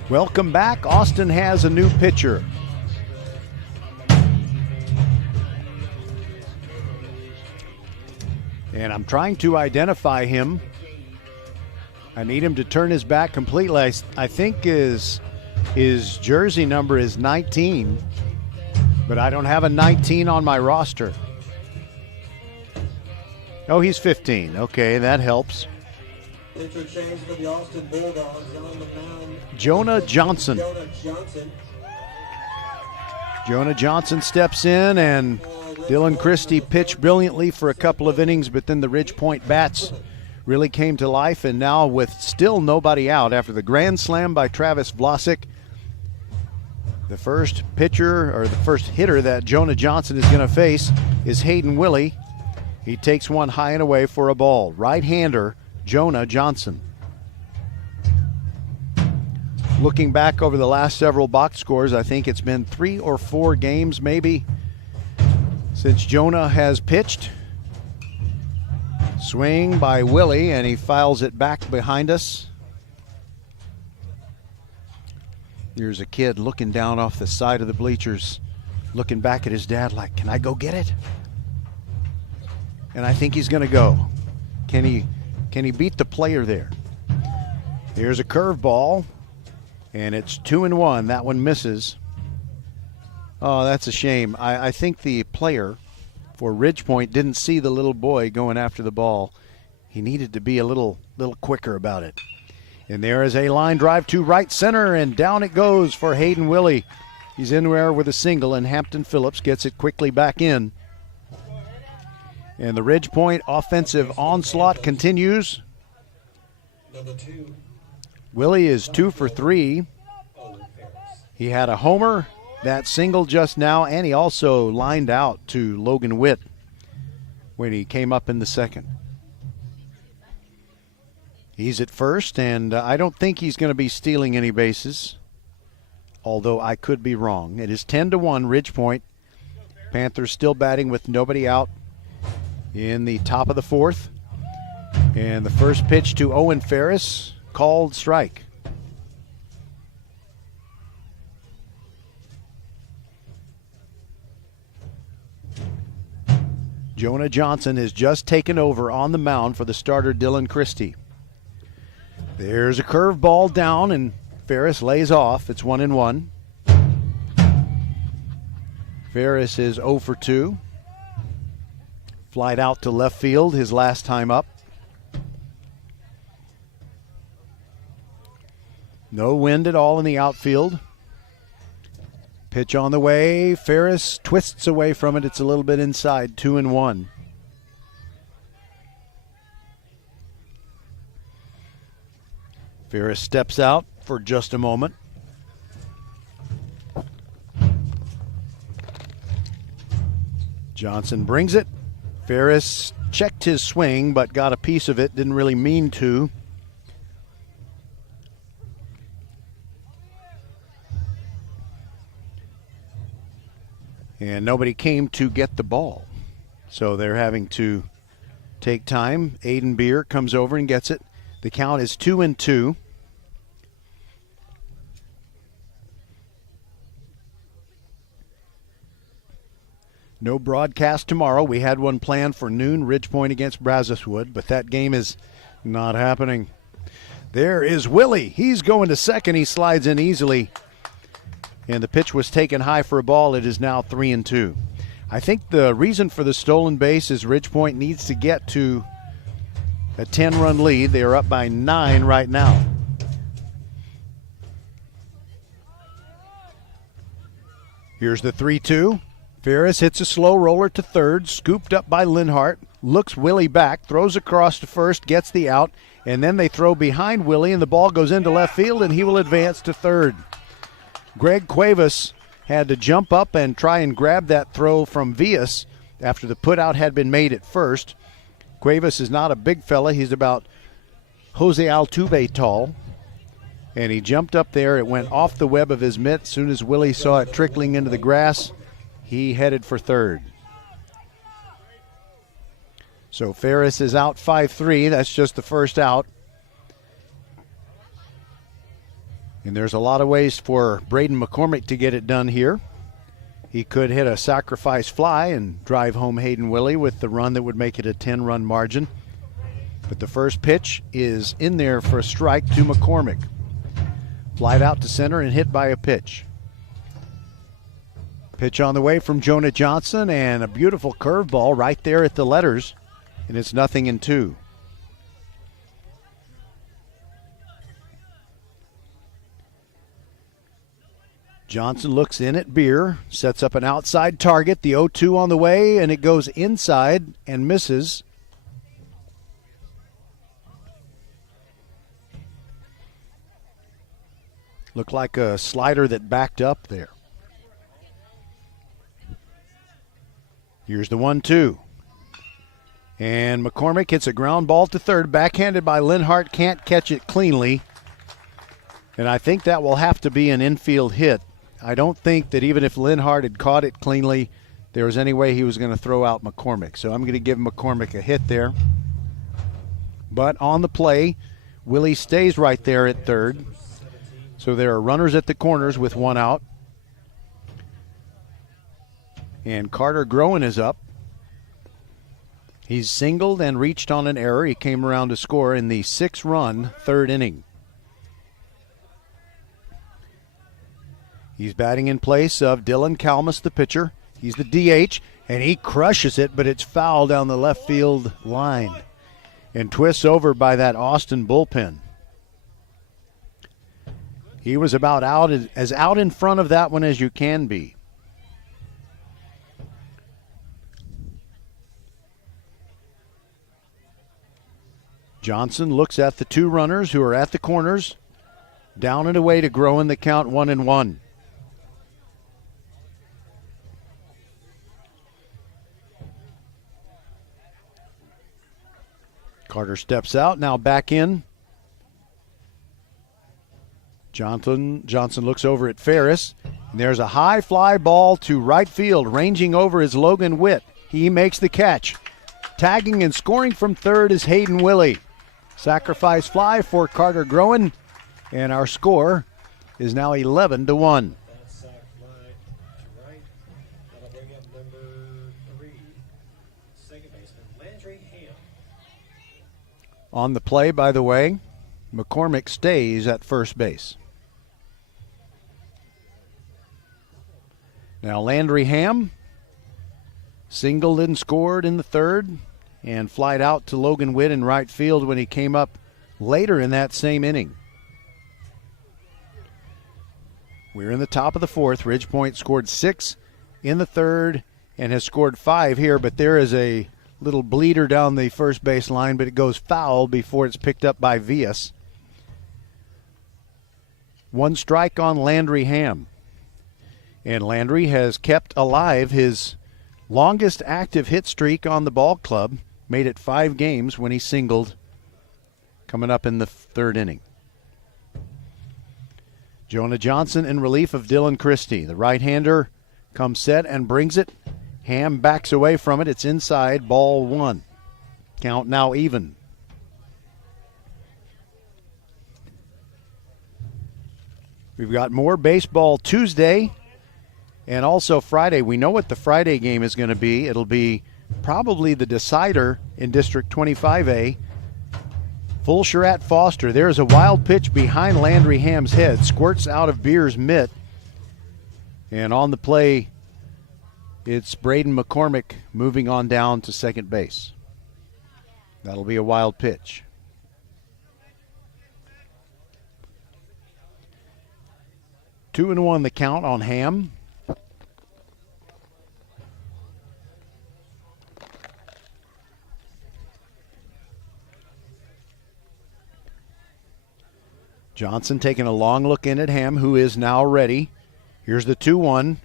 Welcome back. Austin has a new pitcher. And I'm trying to identify him. I need him to turn his back completely. I think his jersey number is 19, but I don't have a 19 on my roster. Oh, he's 15. Okay, that helps. Pitcher change for the Austin Bulldogs on the mound. Jonah Johnson. Jonah Johnson steps in, and Dylan Christie pitched brilliantly for a couple of innings, but then the Ridgepoint Bats really came to life, and now with still nobody out after the grand slam by Travis Vlasic, the first pitcher or the first hitter that Jonah Johnson is going to face is Hayden Willie. He takes one high and away for a ball. Right-hander Jonah Johnson. Looking back over the last several box scores, I think it's been 3 or 4 games maybe since Jonah has pitched. Swing by Willie, and he files it back behind us. Here's a kid looking down off the side of the bleachers, looking back at his dad like, can I go get it? And I think he's going to go. Can he beat the player there? Here's a curveball, and it's 2-1. That one misses. Oh, that's a shame. I think the player for Ridgepoint didn't see the little boy going after the ball. He needed to be a little quicker about it. And there is a line drive to right center, and down it goes for Hayden Willie. He's in there with a single, and Hampton Phillips gets it quickly back in. And the Ridgepoint offensive onslaught continues. Willie is 2 for 3. He had a homer, that single just now, and he also lined out to Logan Witt when he came up in the second. He's at first, and I don't think he's going to be stealing any bases, although I could be wrong. It is 10-1 Ridgepoint. Panthers still batting with nobody out in the top of the fourth. And the first pitch to Owen Ferris, called strike. Jonah Johnson has just taken over on the mound for the starter Dylan Christie. There's a curveball down, and Ferris lays off. It's 1-1. Ferris is 0 for 2. Flied out to left field his last time up. No wind at all in the outfield. Pitch on the way. Ferris twists away from it. It's a little bit inside. 2-1. Ferris steps out for just a moment. Johnson brings it. Ferris checked his swing but got a piece of it. Didn't really mean to. And nobody came to get the ball. So they're having to take time. Aiden Beer comes over and gets it. The count is 2-2. No broadcast tomorrow. We had one planned for noon, Ridgepoint against Brazoswood, but that game is not happening. There is Willie. He's going to second. He slides in easily. And the pitch was taken high for a ball. It is now 3-2. I think the reason for the stolen base is Ridgepoint needs to get to a 10-run lead. They are up by 9 right now. Here's the 3-2. Ferris hits a slow roller to third, scooped up by Linhart, looks Willie back, throws across to first, gets the out, and then they throw behind Willie, and the ball goes into left field, and he will advance to third. Greg Cuevas had to jump up and try and grab that throw from Villas after the putout had been made at first. Cuevas is not a big fella. He's about Jose Altuve tall. And he jumped up there. It went off the web of his mitt. As soon as Willie saw it trickling into the grass, he headed for third. So Ferris is out 5-3. That's just the first out. And there's a lot of ways for Braden McCormick to get it done here. He could hit a sacrifice fly and drive home Hayden Willie with the run that would make it a 10-run margin. But the first pitch is in there for a strike to McCormick. Flied out to center and hit by a pitch. Pitch on the way from Jonah Johnson, and a beautiful curveball right there at the letters, and it's 0-2. Johnson looks in at Beer, sets up an outside target, the 0-2 on the way, and it goes inside and misses. Looked like a slider that backed up there. Here's the 1-2. And McCormick hits a ground ball to third, backhanded by Linhart, can't catch it cleanly. And I think that will have to be an infield hit. I don't think that even if Linhart had caught it cleanly, there was any way he was going to throw out McCormick. So I'm going to give McCormick a hit there. But on the play, Willie stays right there at third. So there are runners at the corners with one out. And Carter Groen is up. He's singled and reached on an error. He came around to score in the 6-run third inning. He's batting in place of Dylan Kalmus, the pitcher. He's the DH, and he crushes it, but it's foul down the left field line and twists over by that Austin bullpen. He was about as out in front of that one as you can be. Johnson looks at the two runners who are at the corners. Down and away to Groen, the count 1-1. Carter steps out, now back in. Johnson looks over at Ferris. And there's a high fly ball to right field. Ranging over is Logan Witt. He makes the catch. Tagging and scoring from third is Hayden Willie. Sacrifice fly for Carter Groen. And our score is now 11-1. On the play, by the way, McCormick stays at first base. Now Landry Ham singled and scored in the third and flied out to Logan Witt in right field when he came up later in that same inning. We're in the top of the fourth. Ridgepoint scored 6 in the third and has scored 5 here, but there is a little bleeder down the first base line, but it goes foul before it's picked up by Vias. 1 strike on Landry Ham. And Landry has kept alive his longest active hit streak on the ball club, made it 5 games when he singled coming up in the third inning. Jonah Johnson in relief of Dylan Christie. The right-hander comes set and brings it. Ham backs away from it. It's inside, ball 1. Count now even. We've got more baseball Tuesday and also Friday. We know what the Friday game is going to be. It'll be probably the decider in District 25A. Fulsher at Foster. There's a wild pitch behind Landry Ham's head. Squirts out of Beer's mitt. And on the play, it's Braden McCormick moving on down to second base. That'll be a wild pitch. Two and 1 the count on Ham. Johnson taking a long look in at Ham, who is now ready. Here's the 2-1,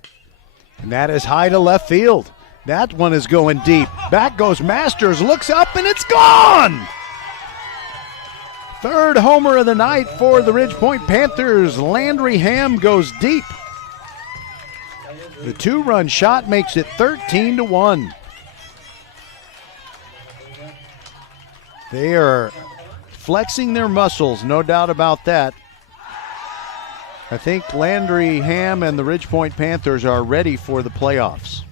and that is high to left field. That one is going deep. Back goes Masters, looks up, and it's gone! Third homer of the night for the Ridgepoint Panthers. Landry Ham goes deep. The 2-run shot makes it 13-1. They are flexing their muscles, no doubt about that. I think Landry Ham and the Ridgepoint Panthers are ready for the playoffs.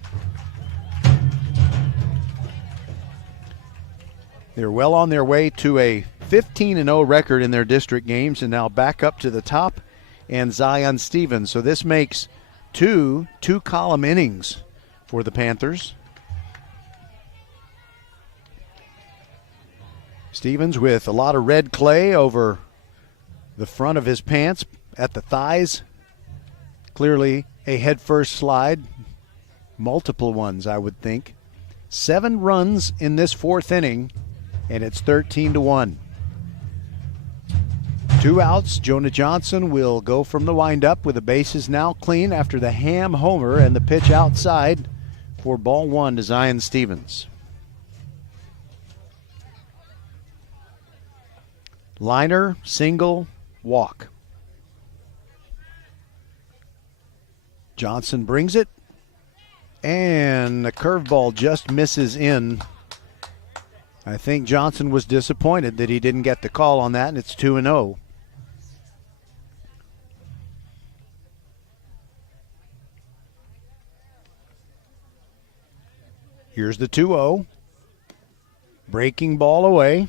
They're well on their way to a 15-0 record in their district games and now back up to the top and Zion Stevens. So this makes two-column innings for the Panthers. Stevens with a lot of red clay over the front of his pants at the thighs. Clearly a headfirst slide. Multiple ones, I would think. 7 runs in this 4th inning, and it's 13-1. 2 outs. Jonah Johnson will go from the windup with the bases now clean after the Ham homer and the pitch outside for ball 1 to Zion Stevens. Liner, single, walk. Johnson brings it, and the curveball just misses in. I think Johnson was disappointed that he didn't get the call on that, and it's 2-0. Here's the 2-0. Breaking ball away.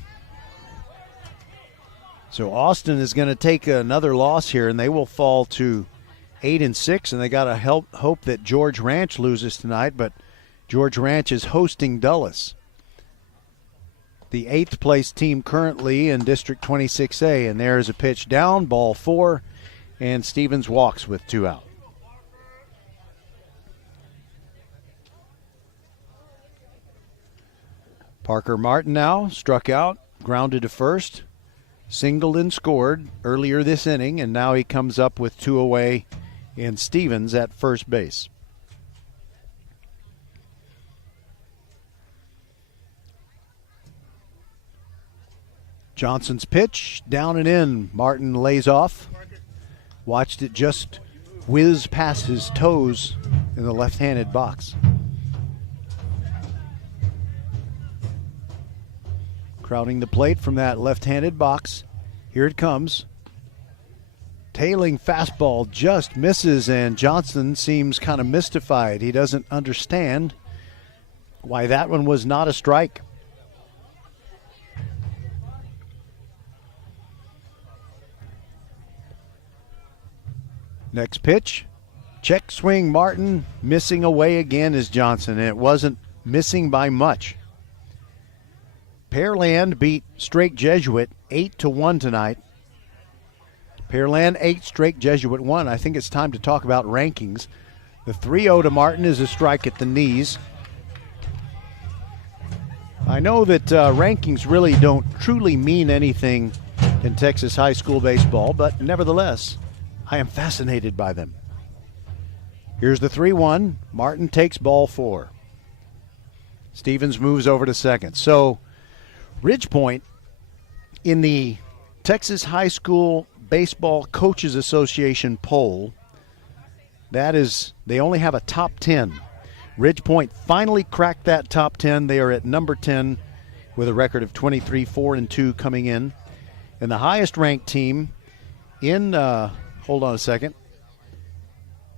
So Austin is going to take another loss here, and they will fall to 8-6, and they got to hope that George Ranch loses tonight, but George Ranch is hosting Dulles, the 8th place team currently in District 26A, and there's a pitch down, ball 4, and Stevens walks with 2 out. Parker Martin now struck out, grounded to first. Singled and scored earlier this inning, and now he comes up with 2 away and Stevens at first base. Johnson's pitch, down and in. Martin lays off. Watched it just whiz past his toes in the left-handed box. Crowding the plate from that left-handed box. Here it comes. Tailing fastball just misses, and Johnson seems kind of mystified. He doesn't understand why that one was not a strike. Next pitch. Check swing, Martin. Missing away again is Johnson, and it wasn't missing by much. Pearland beat Strake Jesuit 8-1 tonight. Pearland 8, Strake Jesuit 1. I think it's time to talk about rankings. The 3-0 to Martin is a strike at the knees. I know that rankings really don't truly mean anything in Texas high school baseball, but nevertheless, I am fascinated by them. Here's the 3-1. Martin takes ball 4. Stevens moves over to second. So Ridgepoint in the Texas High School Baseball Coaches Association poll, that is, they only have a top 10. Ridgepoint finally cracked that top 10. They are at number 10 with a record of 23-4-2 coming in. And the highest ranked team in, hold on a second.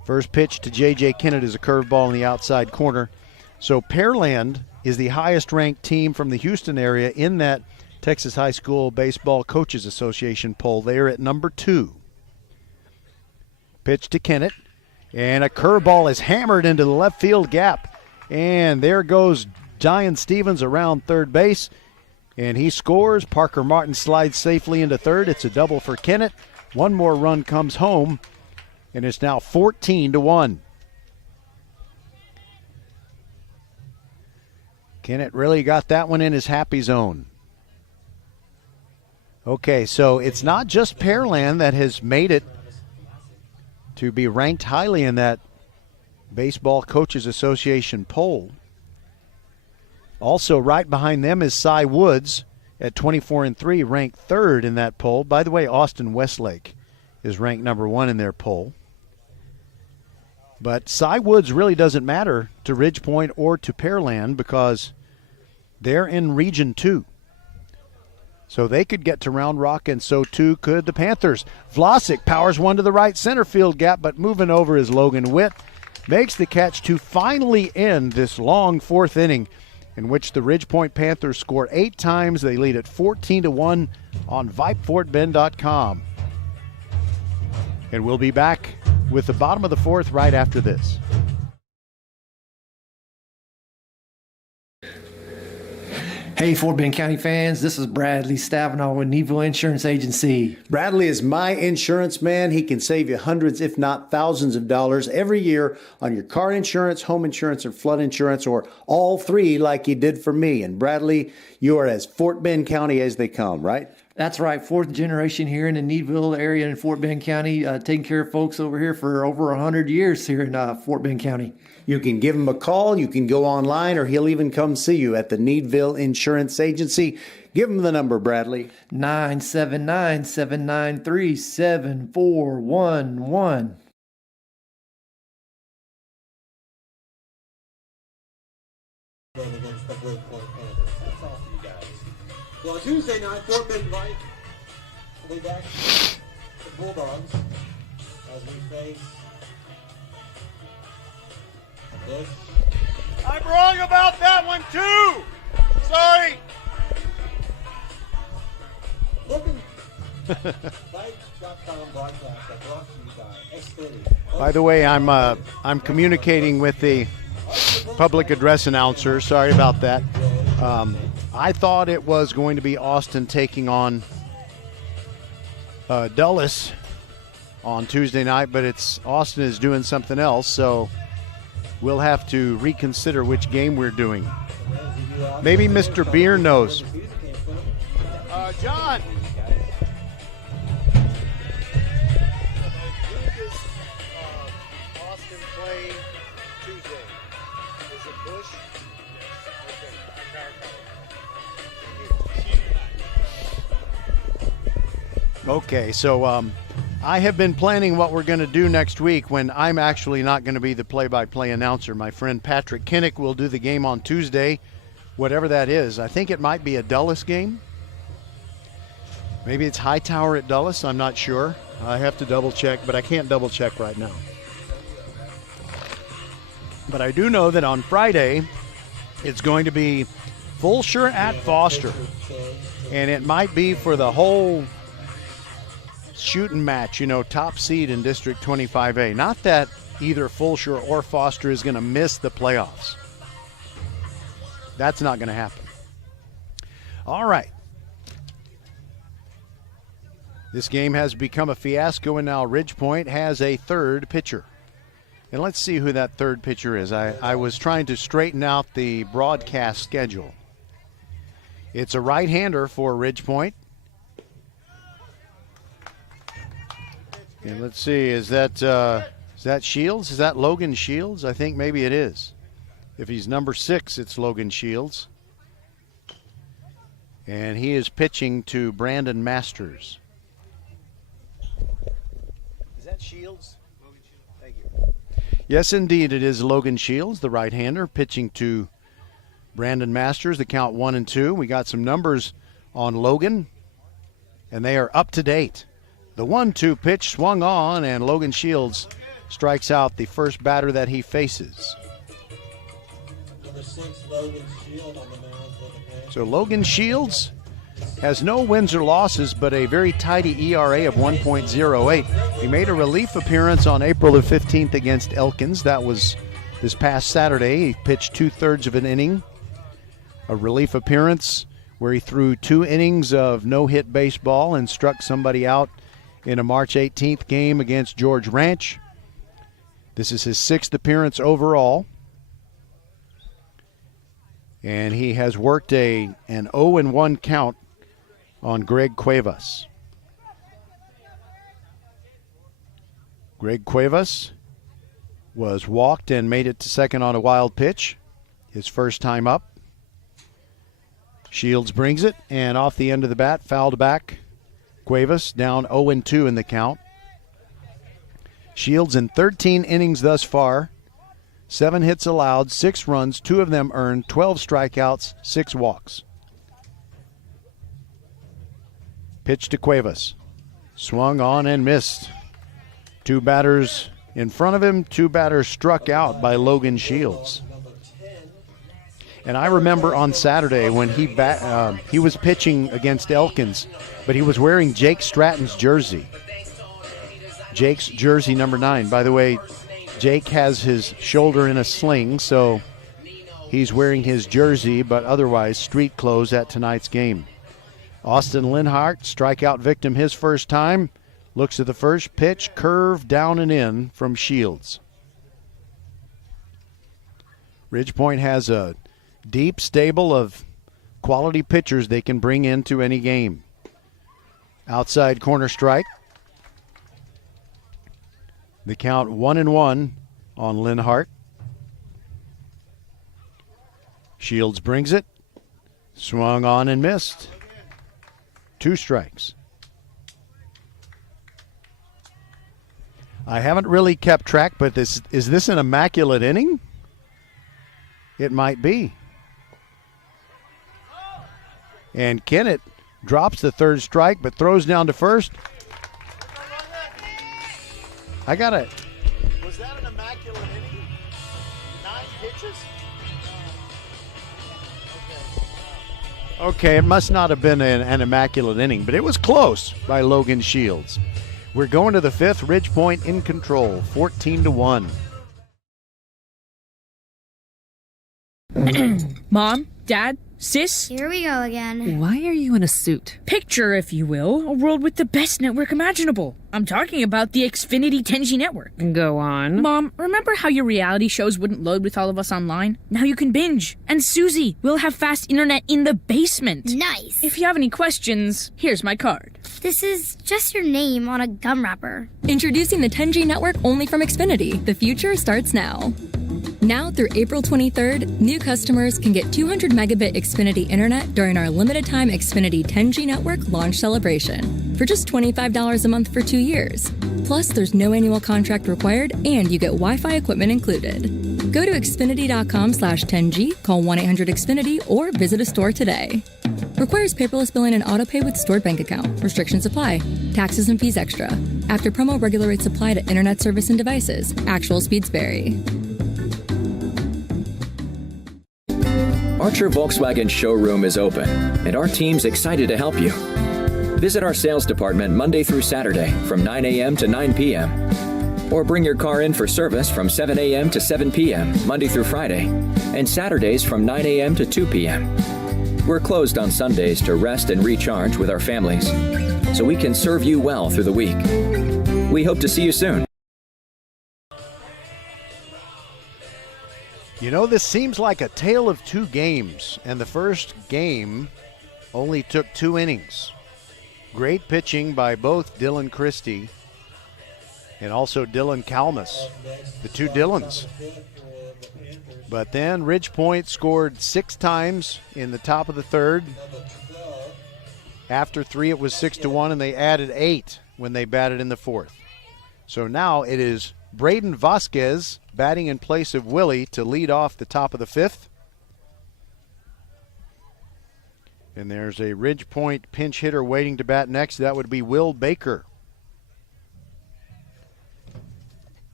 First pitch to J.J. Kennett is a curveball in the outside corner. So Pearland is the highest ranked team from the Houston area in that Texas High School Baseball Coaches Association poll. They are at number 2. Pitch to Kennett, and a curveball is hammered into the left field gap. And there goes Zion Stevens around third base, and he scores. Parker Martin slides safely into third. It's a double for Kennett. One more run comes home, and it's now 14-1. Kennett really got that one in his happy zone. Okay, so it's not just Pearland that has made it to be ranked highly in that Baseball Coaches Association poll. Also right behind them is Cy Woods at 24-3, ranked 3rd in that poll. By the way, Austin Westlake is ranked number 1 in their poll. But Cy Woods really doesn't matter to Ridgepoint or to Pearland because they're in Region 2. So they could get to Round Rock, and so too could the Panthers. Vlasic powers one to the right center field gap, but moving over is Logan Witt. Makes the catch to finally end this long fourth inning in which the Ridgepoint Panthers score 8 times. They lead at 14-1 on VypeFortBend.com. And we'll be back with the bottom of the fourth right after this. Hey, Fort Bend County fans, this is Bradley Stavanaugh with Neville Insurance Agency. Bradley is my insurance man. He can save you hundreds, if not thousands of dollars every year on your car insurance, home insurance, or flood insurance, or all three like he did for me. And Bradley, you are as Fort Bend County as they come, right? That's right, fourth generation here in the Needville area in Fort Bend County, taking care of folks over here for over 100 years here in Fort Bend County. You can give him a call, you can go online, or he'll even come see you at the Needville Insurance Agency. Give him the number, Bradley. 979-793-7411. Against the Ridgepoint Panthers. That's all for you guys. Well, on Tuesday night, Fort Bend Vype will be back the Bulldogs as we face Bush. I'm wrong about that one, too. Sorry. Vype.com broadcast are brought to you by Xfinity. By the way, I'm communicating with the public address announcer. Sorry about that. I thought it was going to be Austin taking on Dulles on Tuesday night, but it's Austin is doing something else, so we'll have to reconsider which game we're doing. Maybe Mr. Beer knows. John. Austin playing Tuesday. Is it Bush? Okay, so I have been planning what we're going to do next week when I'm actually not going to be the play-by-play announcer. My friend Patrick Kinnick will do the game on Tuesday, whatever that is. I think it might be a Dulles game. Maybe it's Hightower at Dulles. I'm not sure. I have to double-check, but I can't double-check right now. But I do know that on Friday, it's going to be Fulshear at Foster. And it might be for the whole shooting match, top seed in District 25A. Not that either Fulshear or Foster is going to miss the playoffs. That's not going to happen. All right. This game has become a fiasco, and now Ridgepoint has a third pitcher. And let's see who that third pitcher is. I was trying to straighten out the broadcast schedule. It's a right-hander for Ridgepoint. And let's see, is that Shields? Is that Logan Shields? I think maybe it is. If he's number 6, it's Logan Shields. And he is pitching to Brandon Masters. Is that Shields? Logan Shields. Thank you. Yes, indeed, it is Logan Shields, the right-hander, pitching to Brandon Masters. The count 1-2. We got some numbers on Logan, and they are up to date. The 1-2 pitch swung on, and Logan Shields strikes out the first batter that he faces. Number 6, Logan Shields on the mound for the Panthers. So Logan Shields has no wins or losses, but a very tidy ERA of 1.08. He made a relief appearance on April the 15th against Elkins. That was this past Saturday. He pitched 2/3 of an inning. A relief appearance where he threw 2 innings of no-hit baseball and struck somebody out in a March 18th game against George Ranch. This is his 6th appearance overall. And he has worked an 0-1 count on Greg Cuevas. Greg Cuevas was walked and made it to second on a wild pitch, his first time up. Shields brings it, and off the end of the bat, fouled back. Cuevas down 0-2 in the count. Shields in 13 innings thus far, 7 hits allowed, 6 runs, 2 of them earned, 12 strikeouts, 6 walks. Pitch to Cuevas. Swung on and missed. Two batters in front of him, two batters struck out by Logan Shields. And I remember on Saturday when he was pitching against Elkins, but he was wearing Jake Stratton's jersey. Jake's jersey number 9. By the way, Jake has his shoulder in a sling, so he's wearing his jersey, but otherwise street clothes at tonight's game. Austin Linhart, strikeout victim his first time. Looks at the first pitch, curve down and in from Shields. Ridgepoint has a deep stable of quality pitchers they can bring into any game. Outside corner strike. The count 1-1 on Linhart. Shields brings it. Swung on and missed. 2 strikes. I haven't really kept track, but is this an immaculate inning? It might be. And Kennett drops the 3rd strike, but throws down to first. I got it. Was that an immaculate inning? 9 pitches? Okay, it must not have been an immaculate inning, but it was close by Logan Shields. We're going to the 5th. Ridgepoint in control, 14-1. Mom, Dad, Sis? Here we go again. Why are you in a suit? Picture, if you will, a world with the best network imaginable. I'm talking about the Xfinity 10G network. Go on. Mom, remember how your reality shows wouldn't load with all of us online? Now you can binge. And Susie, we'll have fast internet in the basement. Nice. If you have any questions, here's my card. This is just your name on a gum wrapper. Introducing the 10G network only from Xfinity. The future starts now. Now through April 23rd, new customers can get 200 megabit Xfinity internet during our limited time Xfinity 10G network launch celebration for just $25 a month for 2 years. Plus, there's no annual contract required and you get Wi-Fi equipment included. Go to Xfinity.com/10G, call 1-800-XFINITY, or visit a store today. Requires paperless billing and autopay with stored bank account. Restrictions apply. Taxes and fees extra. After promo, regular rates apply to internet service and devices. Actual speeds vary. Archer Volkswagen showroom is open, and our team's excited to help you. Visit our sales department Monday through Saturday from 9 a.m. to 9 p.m. Or bring your car in for service from 7 a.m. to 7 p.m. Monday through Friday, and Saturdays from 9 a.m. to 2 p.m. We're closed on Sundays to rest and recharge with our families, so we can serve you well through the week. We hope to see you soon. You know, this seems like a tale of 2 games, and the first game only took 2 innings. Great pitching by both Dylan Christie and also Dylan Kalmus, the 2 Dylans. But then Ridgepoint scored 6 times in the top of the 3rd. After 3, it was 6-1, and they added 8 when they batted in the 4th. So now it is Braden Vasquez batting in place of Willie to lead off the top of the 5th. And there's a Ridgepoint pinch hitter waiting to bat next. That would be Will Baker.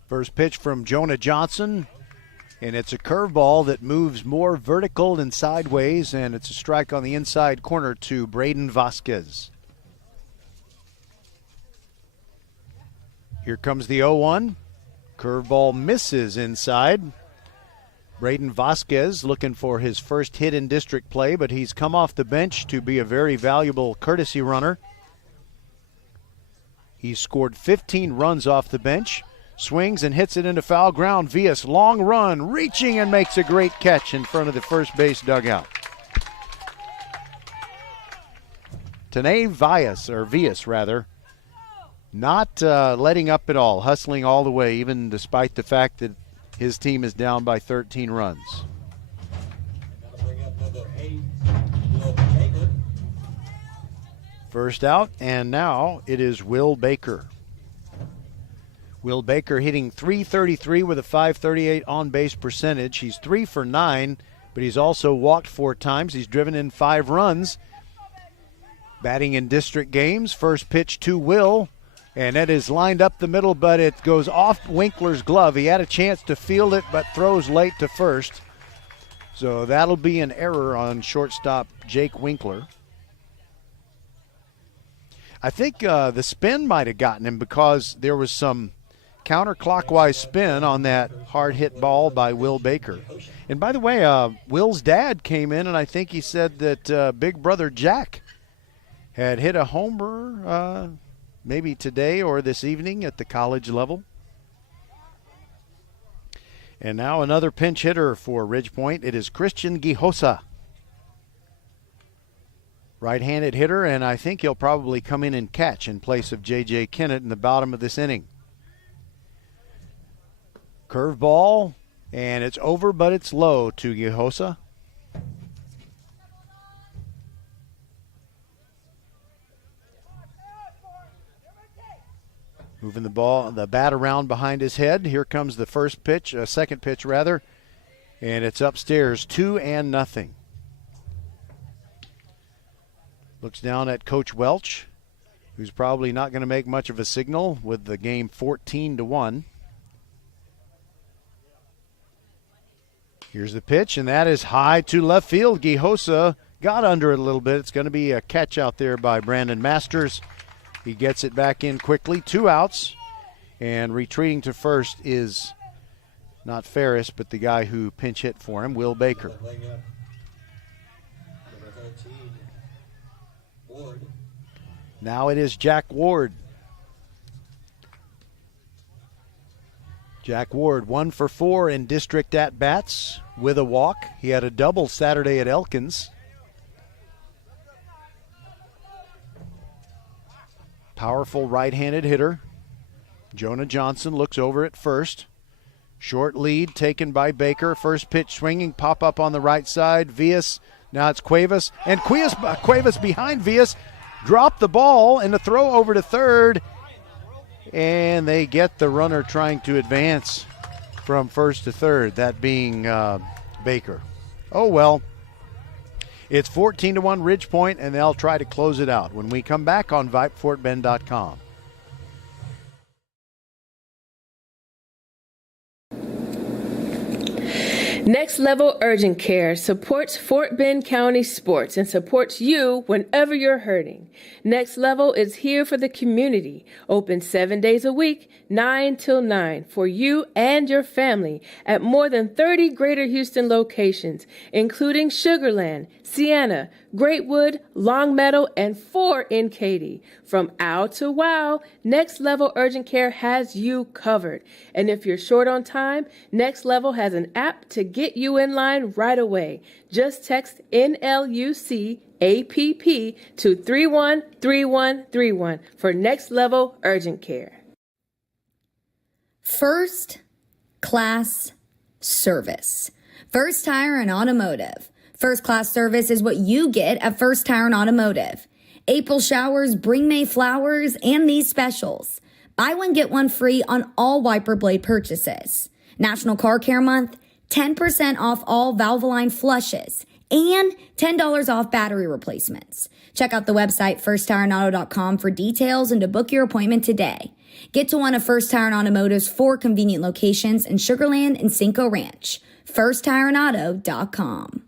First pitch from Jonah Johnson, and it's a curveball that moves more vertical than sideways, and it's a strike on the inside corner to Braden Vasquez. Here comes the 0-1. Curveball misses inside. Braden Vasquez looking for his first hit in district play, but he's come off the bench to be a very valuable courtesy runner. He's scored 15 runs off the bench. Swings and hits it into foul ground. Vias, long run, reaching and makes a great catch in front of the first base dugout. Tanae Vias, not letting up at all, hustling all the way, even despite the fact that his team is down by 13 runs. First out, and now it is Will Baker. Will Baker hitting .333 with a .538 on-base percentage. He's 3 for 9, but he's also walked 4 times. He's driven in 5 runs. Batting in district games, first pitch to Will, and it is lined up the middle, but it goes off Winkler's glove. He had a chance to field it, but throws late to first. So that'll be an error on shortstop Jake Winkler. I think the spin might have gotten him because there was some counterclockwise spin on that hard hit ball by Will Baker. And by the way, Will's dad came in, and I think he said that big brother Jack had hit a homer maybe today or this evening at the college level. And now another pinch hitter for Ridgepoint. It is Christian Gijosa. Right-handed hitter, and I think he'll probably come in and catch in place of J.J. Kennett in the bottom of this inning. Curveball, and it's over, but it's low to Gijosa. Moving the bat around behind his head. Here comes the second pitch rather, and it's upstairs, 2-0. Looks down at Coach Welch, who's probably not going to make much of a signal with the game 14-1. Here's the pitch, and that is high to left field. Gijosa got under it a little bit. It's going to be a catch out there by Brandon Masters. He gets it back in quickly, 2 outs, and retreating to first is not Ferris, but the guy who pinch hit for him, Will Baker. Now it is Jack Ward. Jack Ward, 1 for 4 in district at-bats with a walk. He had a double Saturday at Elkins. Powerful right-handed hitter. Jonah Johnson looks over at first. Short lead taken by Baker. First pitch swinging, pop up on the right side. Villas, now it's Cuevas. And Cuevas behind Villas. Dropped the ball and the throw over to third. And they get the runner trying to advance from first to third, that being Baker. Oh, well. It's 14-1 Ridgepoint, and they'll try to close it out when we come back on VypeFortBend.com. Next Level Urgent Care supports Fort Bend County sports and supports you whenever you're hurting. Next Level is here for the community, open 7 days a week, 9 till 9, for you and your family at more than 30 Greater Houston locations, including Sugar Land, Sienna, Greatwood, Long Meadow, and 4 in Katy. From ow to wow, Next Level Urgent Care has you covered. And if you're short on time, Next Level has an app to get you in line right away. Just text NLUC APP to 313131 for Next Level Urgent Care. First class service. First Tire and Automotive. First class service is what you get at First Tire and Automotive. April showers bring May flowers and these specials. Buy one, get one free on all wiper blade purchases. National Car Care Month, 10% off all Valvoline flushes, and $10 off battery replacements. Check out the website firsttireandauto.com for details and to book your appointment today. Get to one of First Tire and Automotive's 4 convenient locations in Sugar Land and Cinco Ranch. firsttireandauto.com.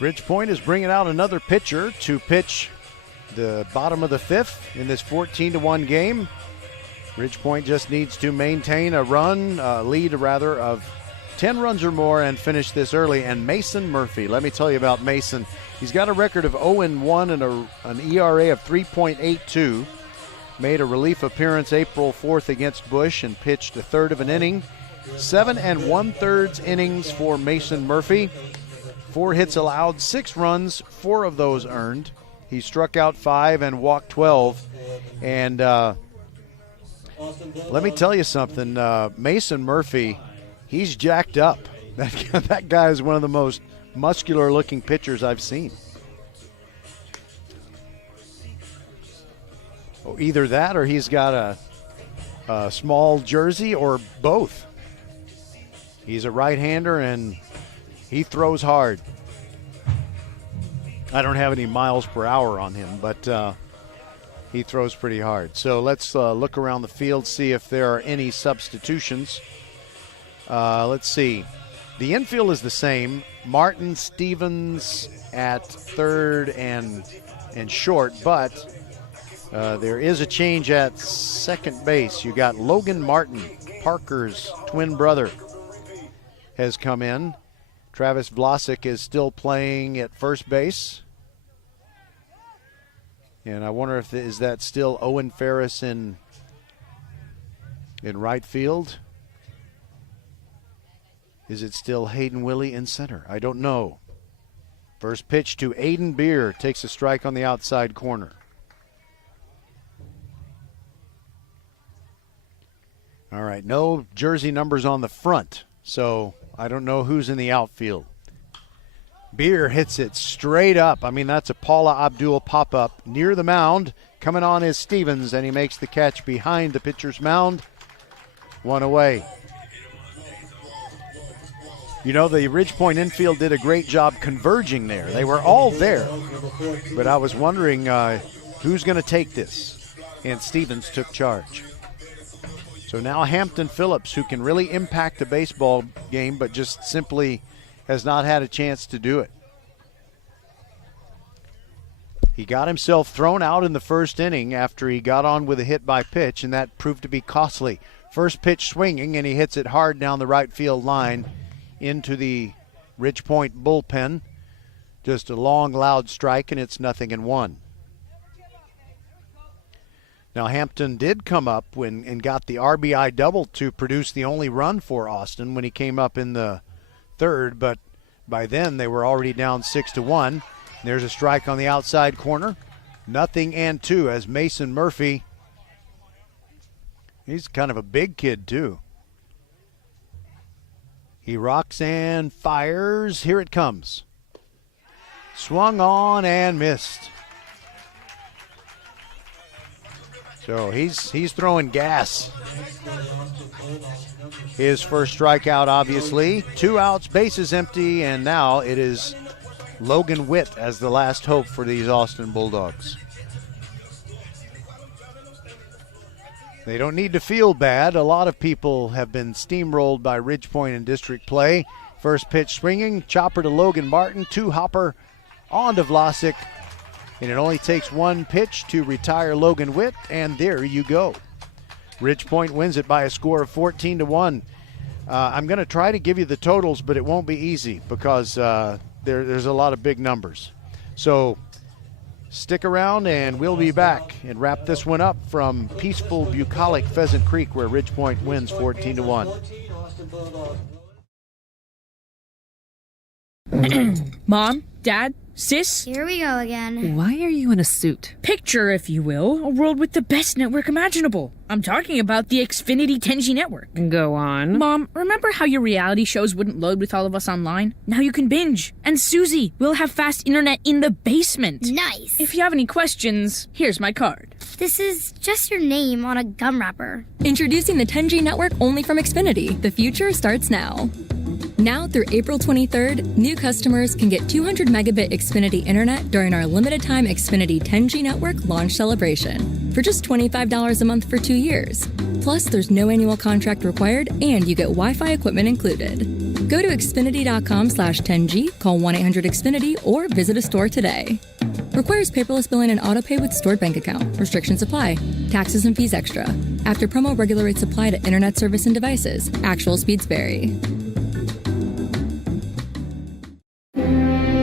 Ridgepoint is bringing out another pitcher to pitch the bottom of the 5th in this 14-1 game. Ridgepoint just needs to maintain a lead of 10 runs or more and finish this early. And Mason Murphy, let me tell you about Mason. He's got a record of 0-1 and an ERA of 3.82. Made a relief appearance April 4th against Bush and pitched a third of an inning. 7 1/3 innings for Mason Murphy. 4 hits allowed, 6 runs, 4 of those earned. He struck out 5 and walked 12. And let me tell you something, Mason Murphy, he's jacked up. That guy is one of the most muscular-looking pitchers I've seen. Oh, either that or he's got a small jersey or both. He's a right-hander and he throws hard. I don't have any miles per hour on him, but he throws pretty hard. So let's look around the field, see if there are any substitutions. Let's see. The infield is the same. Martin, Stevens at third and short, but there is a change at second base. You got Logan Martin, Parker's twin brother, has come in. Travis Vlasic is still playing at first base. And I wonder if is that still Owen Ferris in right field? Is it still Hayden Willie in center? I don't know. First pitch to Aiden Beer, takes a strike on the outside corner. All right, no jersey numbers on the front, so I don't know who's in the outfield. Beer hits it straight up. I mean, that's a Paula Abdul pop-up near the mound. Coming on is Stevens, and he makes the catch behind the pitcher's mound. One away. You know, the Ridgepoint infield did a great job converging there. They were all there. But I was wondering who's going to take this. And Stevens took charge. So now Hampton Phillips, who can really impact the baseball game, but just simply has not had a chance to do it. He got himself thrown out in the first inning after he got on with a hit by pitch, and that proved to be costly. First pitch swinging, and he hits it hard down the right field line into the Ridgepoint bullpen. Just a long, loud strike, and it's 0-1. Now Hampton did come up and got the RBI double to produce the only run for Austin when he came up in the third, but by then they were already down 6-1. There's a strike on the outside corner. 0-2 as Mason Murphy, he's kind of a big kid too. He rocks and fires. Here it comes. Swung on and missed. So he's throwing gas. His first strikeout, obviously. 2 outs, bases empty, and now it is Logan Witt as the last hope for these Austin Bulldogs. They don't need to feel bad. A lot of people have been steamrolled by Ridgepoint in district play. First pitch swinging, chopper to Logan Martin, 2-hopper on to Vlasic. And it only takes 1 pitch to retire Logan Witt, and there you go. Ridgepoint wins it by a score of 14-1. I'm going to try to give you the totals, but it won't be easy because there's a lot of big numbers. So stick around, and we'll be back and wrap this one up from peaceful, bucolic Pheasant Creek, where Ridgepoint wins 14-1. Mom, Dad, Sis? Here we go again. Why are you in a suit? Picture, if you will, a world with the best network imaginable. I'm talking about the Xfinity 10G network. Go on. Mom, remember how your reality shows wouldn't load with all of us online? Now you can binge. And Susie, we'll have fast internet in the basement. Nice. If you have any questions, here's my card. This is just your name on a gum wrapper. Introducing the 10G network only from Xfinity. The future starts now. Now through April 23rd, new customers can get 200 megabit Xfinity internet during our limited time Xfinity 10G network launch celebration for just $25 a month for 2 years. Plus, there's no annual contract required, and you get Wi-Fi equipment included. Go to Xfinity.com/10G, call 1-800-XFINITY, or visit a store today. Requires paperless billing and autopay with stored bank account. Restrictions apply. Taxes and fees extra. After promo, regular rates apply to internet service and devices. Actual speeds vary.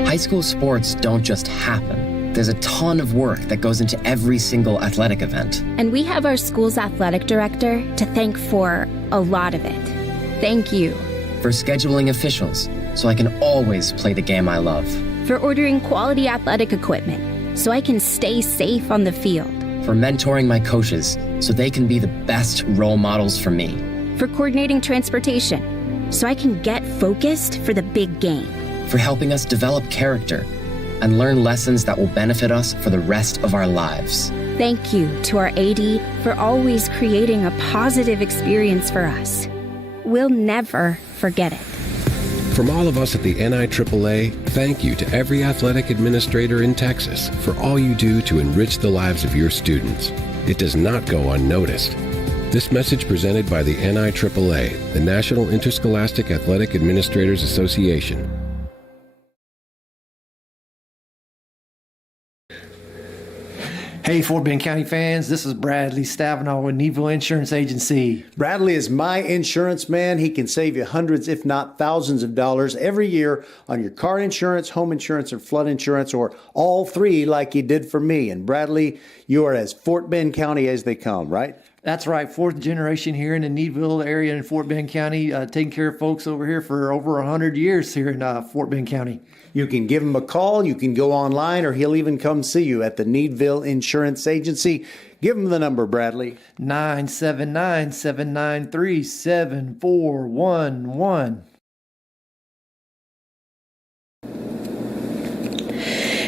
High school sports don't just happen. There's a ton of work that goes into every single athletic event. And we have our school's athletic director to thank for a lot of it. Thank you. For scheduling officials, so I can always play the game I love. For ordering quality athletic equipment, so I can stay safe on the field. For mentoring my coaches, so they can be the best role models for me. For coordinating transportation, so I can get focused for the big game. For helping us develop character and learn lessons that will benefit us for the rest of our lives. Thank you to our AD for always creating a positive experience for us. We'll never forget it. From all of us at the NIAAA, thank you to every athletic administrator in Texas for all you do to enrich the lives of your students. It does not go unnoticed. This message presented by the NIAAA, the National Interscholastic Athletic Administrators Association. Hey, Fort Bend County fans, this is Bradley Stavanaugh with Needville Insurance Agency. Bradley is my insurance man. He can save you hundreds, if not thousands of dollars every year on your car insurance, home insurance, and flood insurance, or all three like he did for me. And Bradley, you are as Fort Bend County as they come, right? That's right, fourth generation here in the Needville area in Fort Bend County, taking care of folks over here for over 100 years here in Fort Bend County. You can give him a call, you can go online, or he'll even come see you at the Needville Insurance Agency. Give him the number, Bradley. 979-793-7411.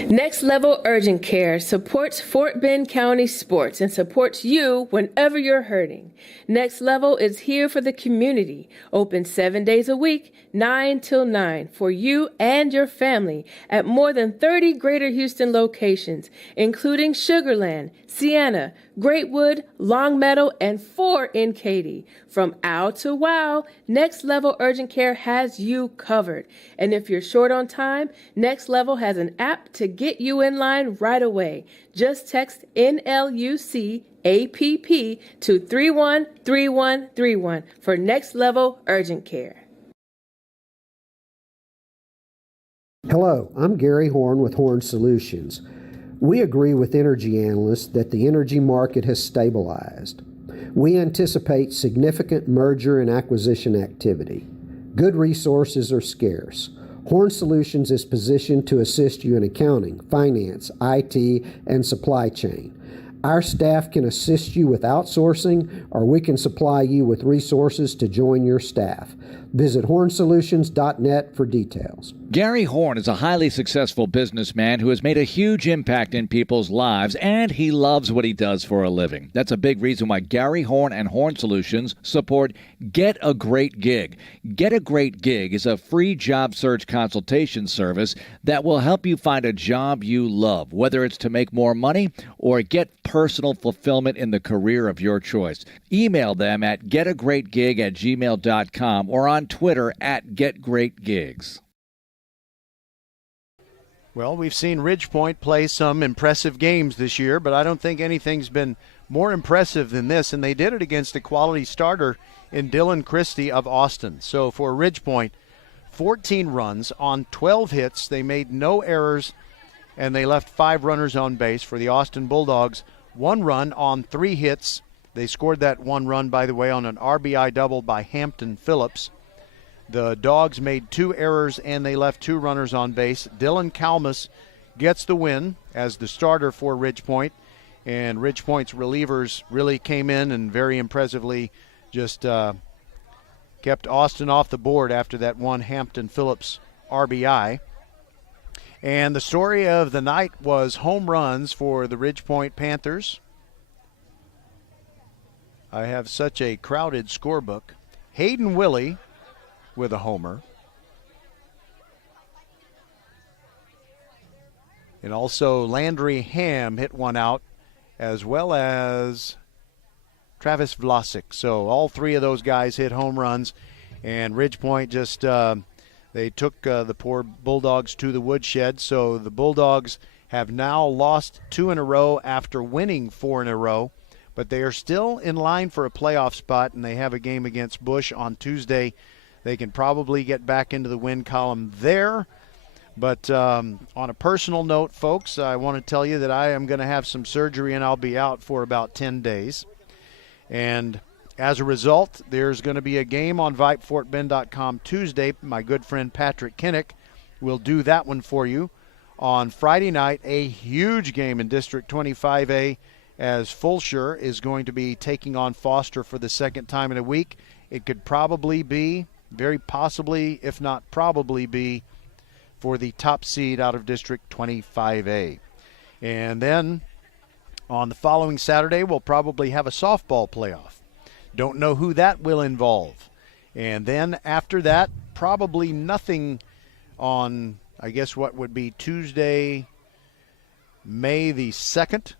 Next Level Urgent Care supports Fort Bend County sports and supports you whenever you're hurting. Next Level is here for the community, open 7 days a week, 9 till 9, for you and your family at more than 30 Greater Houston locations, including Sugar Land, Sienna, Greatwood, Longmeadow, and 4 in Katy. From ow to wow, Next Level Urgent Care has you covered. And if you're short on time, Next Level has an app to get you in line right away. Just text NLUC APP to 313131 for Next Level Urgent Care. Hello, I'm Gary Horn with Horn Solutions. We agree with energy analysts that the energy market has stabilized. We anticipate significant merger and acquisition activity. Good resources are scarce. Horn Solutions is positioned to assist you in accounting, finance, IT, and supply chain. Our staff can assist you with outsourcing, or we can supply you with resources to join your staff. Visit hornsolutions.net for details. Gary Horn is a highly successful businessman who has made a huge impact in people's lives, and he loves what he does for a living. That's a big reason why Gary Horn and Horn Solutions support Get a Great Gig. Get a Great Gig is a free job search consultation service that will help you find a job you love, whether it's to make more money or get personal fulfillment in the career of your choice. Email them at getagreatgig@gmail.com or on Twitter at getgreatgigs. Well, we've seen Ridgepoint play some impressive games this year, but I don't think anything's been more impressive than this, and they did it against a quality starter in Dylan Christie of Austin. So for Ridgepoint, 14 runs on 12 hits. They made no errors, and they left 5 runners on base. For the Austin Bulldogs, 1 run on 3 hits. They scored that 1 run, by the way, on an RBI double by Hampton Phillips. The Dogs made 2 errors, and they left 2 runners on base. Dylan Kalmus gets the win as the starter for Ridgepoint, and Ridgepoint's relievers really came in and very impressively just kept Austin off the board after that 1 Hampton Phillips RBI. And the story of the night was home runs for the Ridgepoint Panthers. I have such a crowded scorebook. Hayden Willie with a homer. And also Landry Ham hit one out, as well as Travis Vlasic. So all 3 of those guys hit home runs, and Ridgepoint just they took the poor Bulldogs to the woodshed. So the Bulldogs have now lost 2 in a row after winning 4 in a row, but they are still in line for a playoff spot, and they have a game against Bush on Tuesday. They can probably get back into the win column there. But on a personal note, folks, I want to tell you that I am going to have some surgery, and I'll be out for about 10 days. And as a result, there's going to be a game on VypeFortBend.com Tuesday. My good friend Patrick Kinnick will do that one for you. On Friday night, a huge game in District 25A, as Fulshire is going to be taking on Foster for the second time in a week. It could probably be, very possibly, if not probably be, for the top seed out of District 25A. And then on the following Saturday, we'll probably have a softball playoff. Don't know who that will involve. And then after that, probably nothing on, I guess, what would be Tuesday, May the 2nd.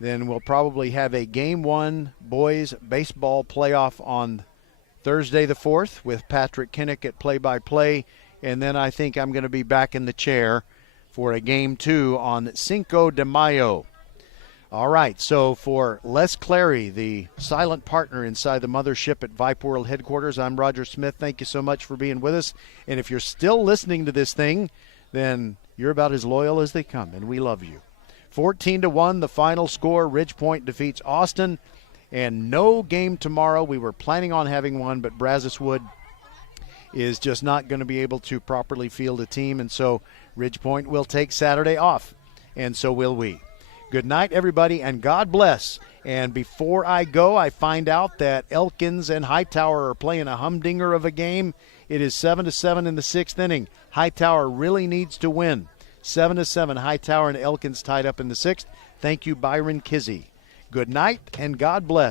Then we'll probably have a Game 1 boys baseball playoff on Thursday the 4th with Patrick Kinnick at play-by-play. And then I think I'm going to be back in the chair for a Game 2 on Cinco de Mayo. All right, so for Les Clary, the silent partner inside the mothership at Vype World headquarters, I'm Roger Smith. Thank you so much for being with us. And if you're still listening to this thing, then you're about as loyal as they come, and we love you. 14-1, the final score. Ridgepoint defeats Austin. And no game tomorrow. We were planning on having one, but Brazos Wood is just not going to be able to properly field a team, and so Ridgepoint will take Saturday off, and so will we. Good night, everybody, and God bless. And before I go, I find out that Elkins and Hightower are playing a humdinger of a game. It is 7-7 in the 6th inning. Hightower really needs to win. 7-7, Hightower and Elkins tied up in the 6th. Thank you, Byron Kizzy. Good night, and God bless.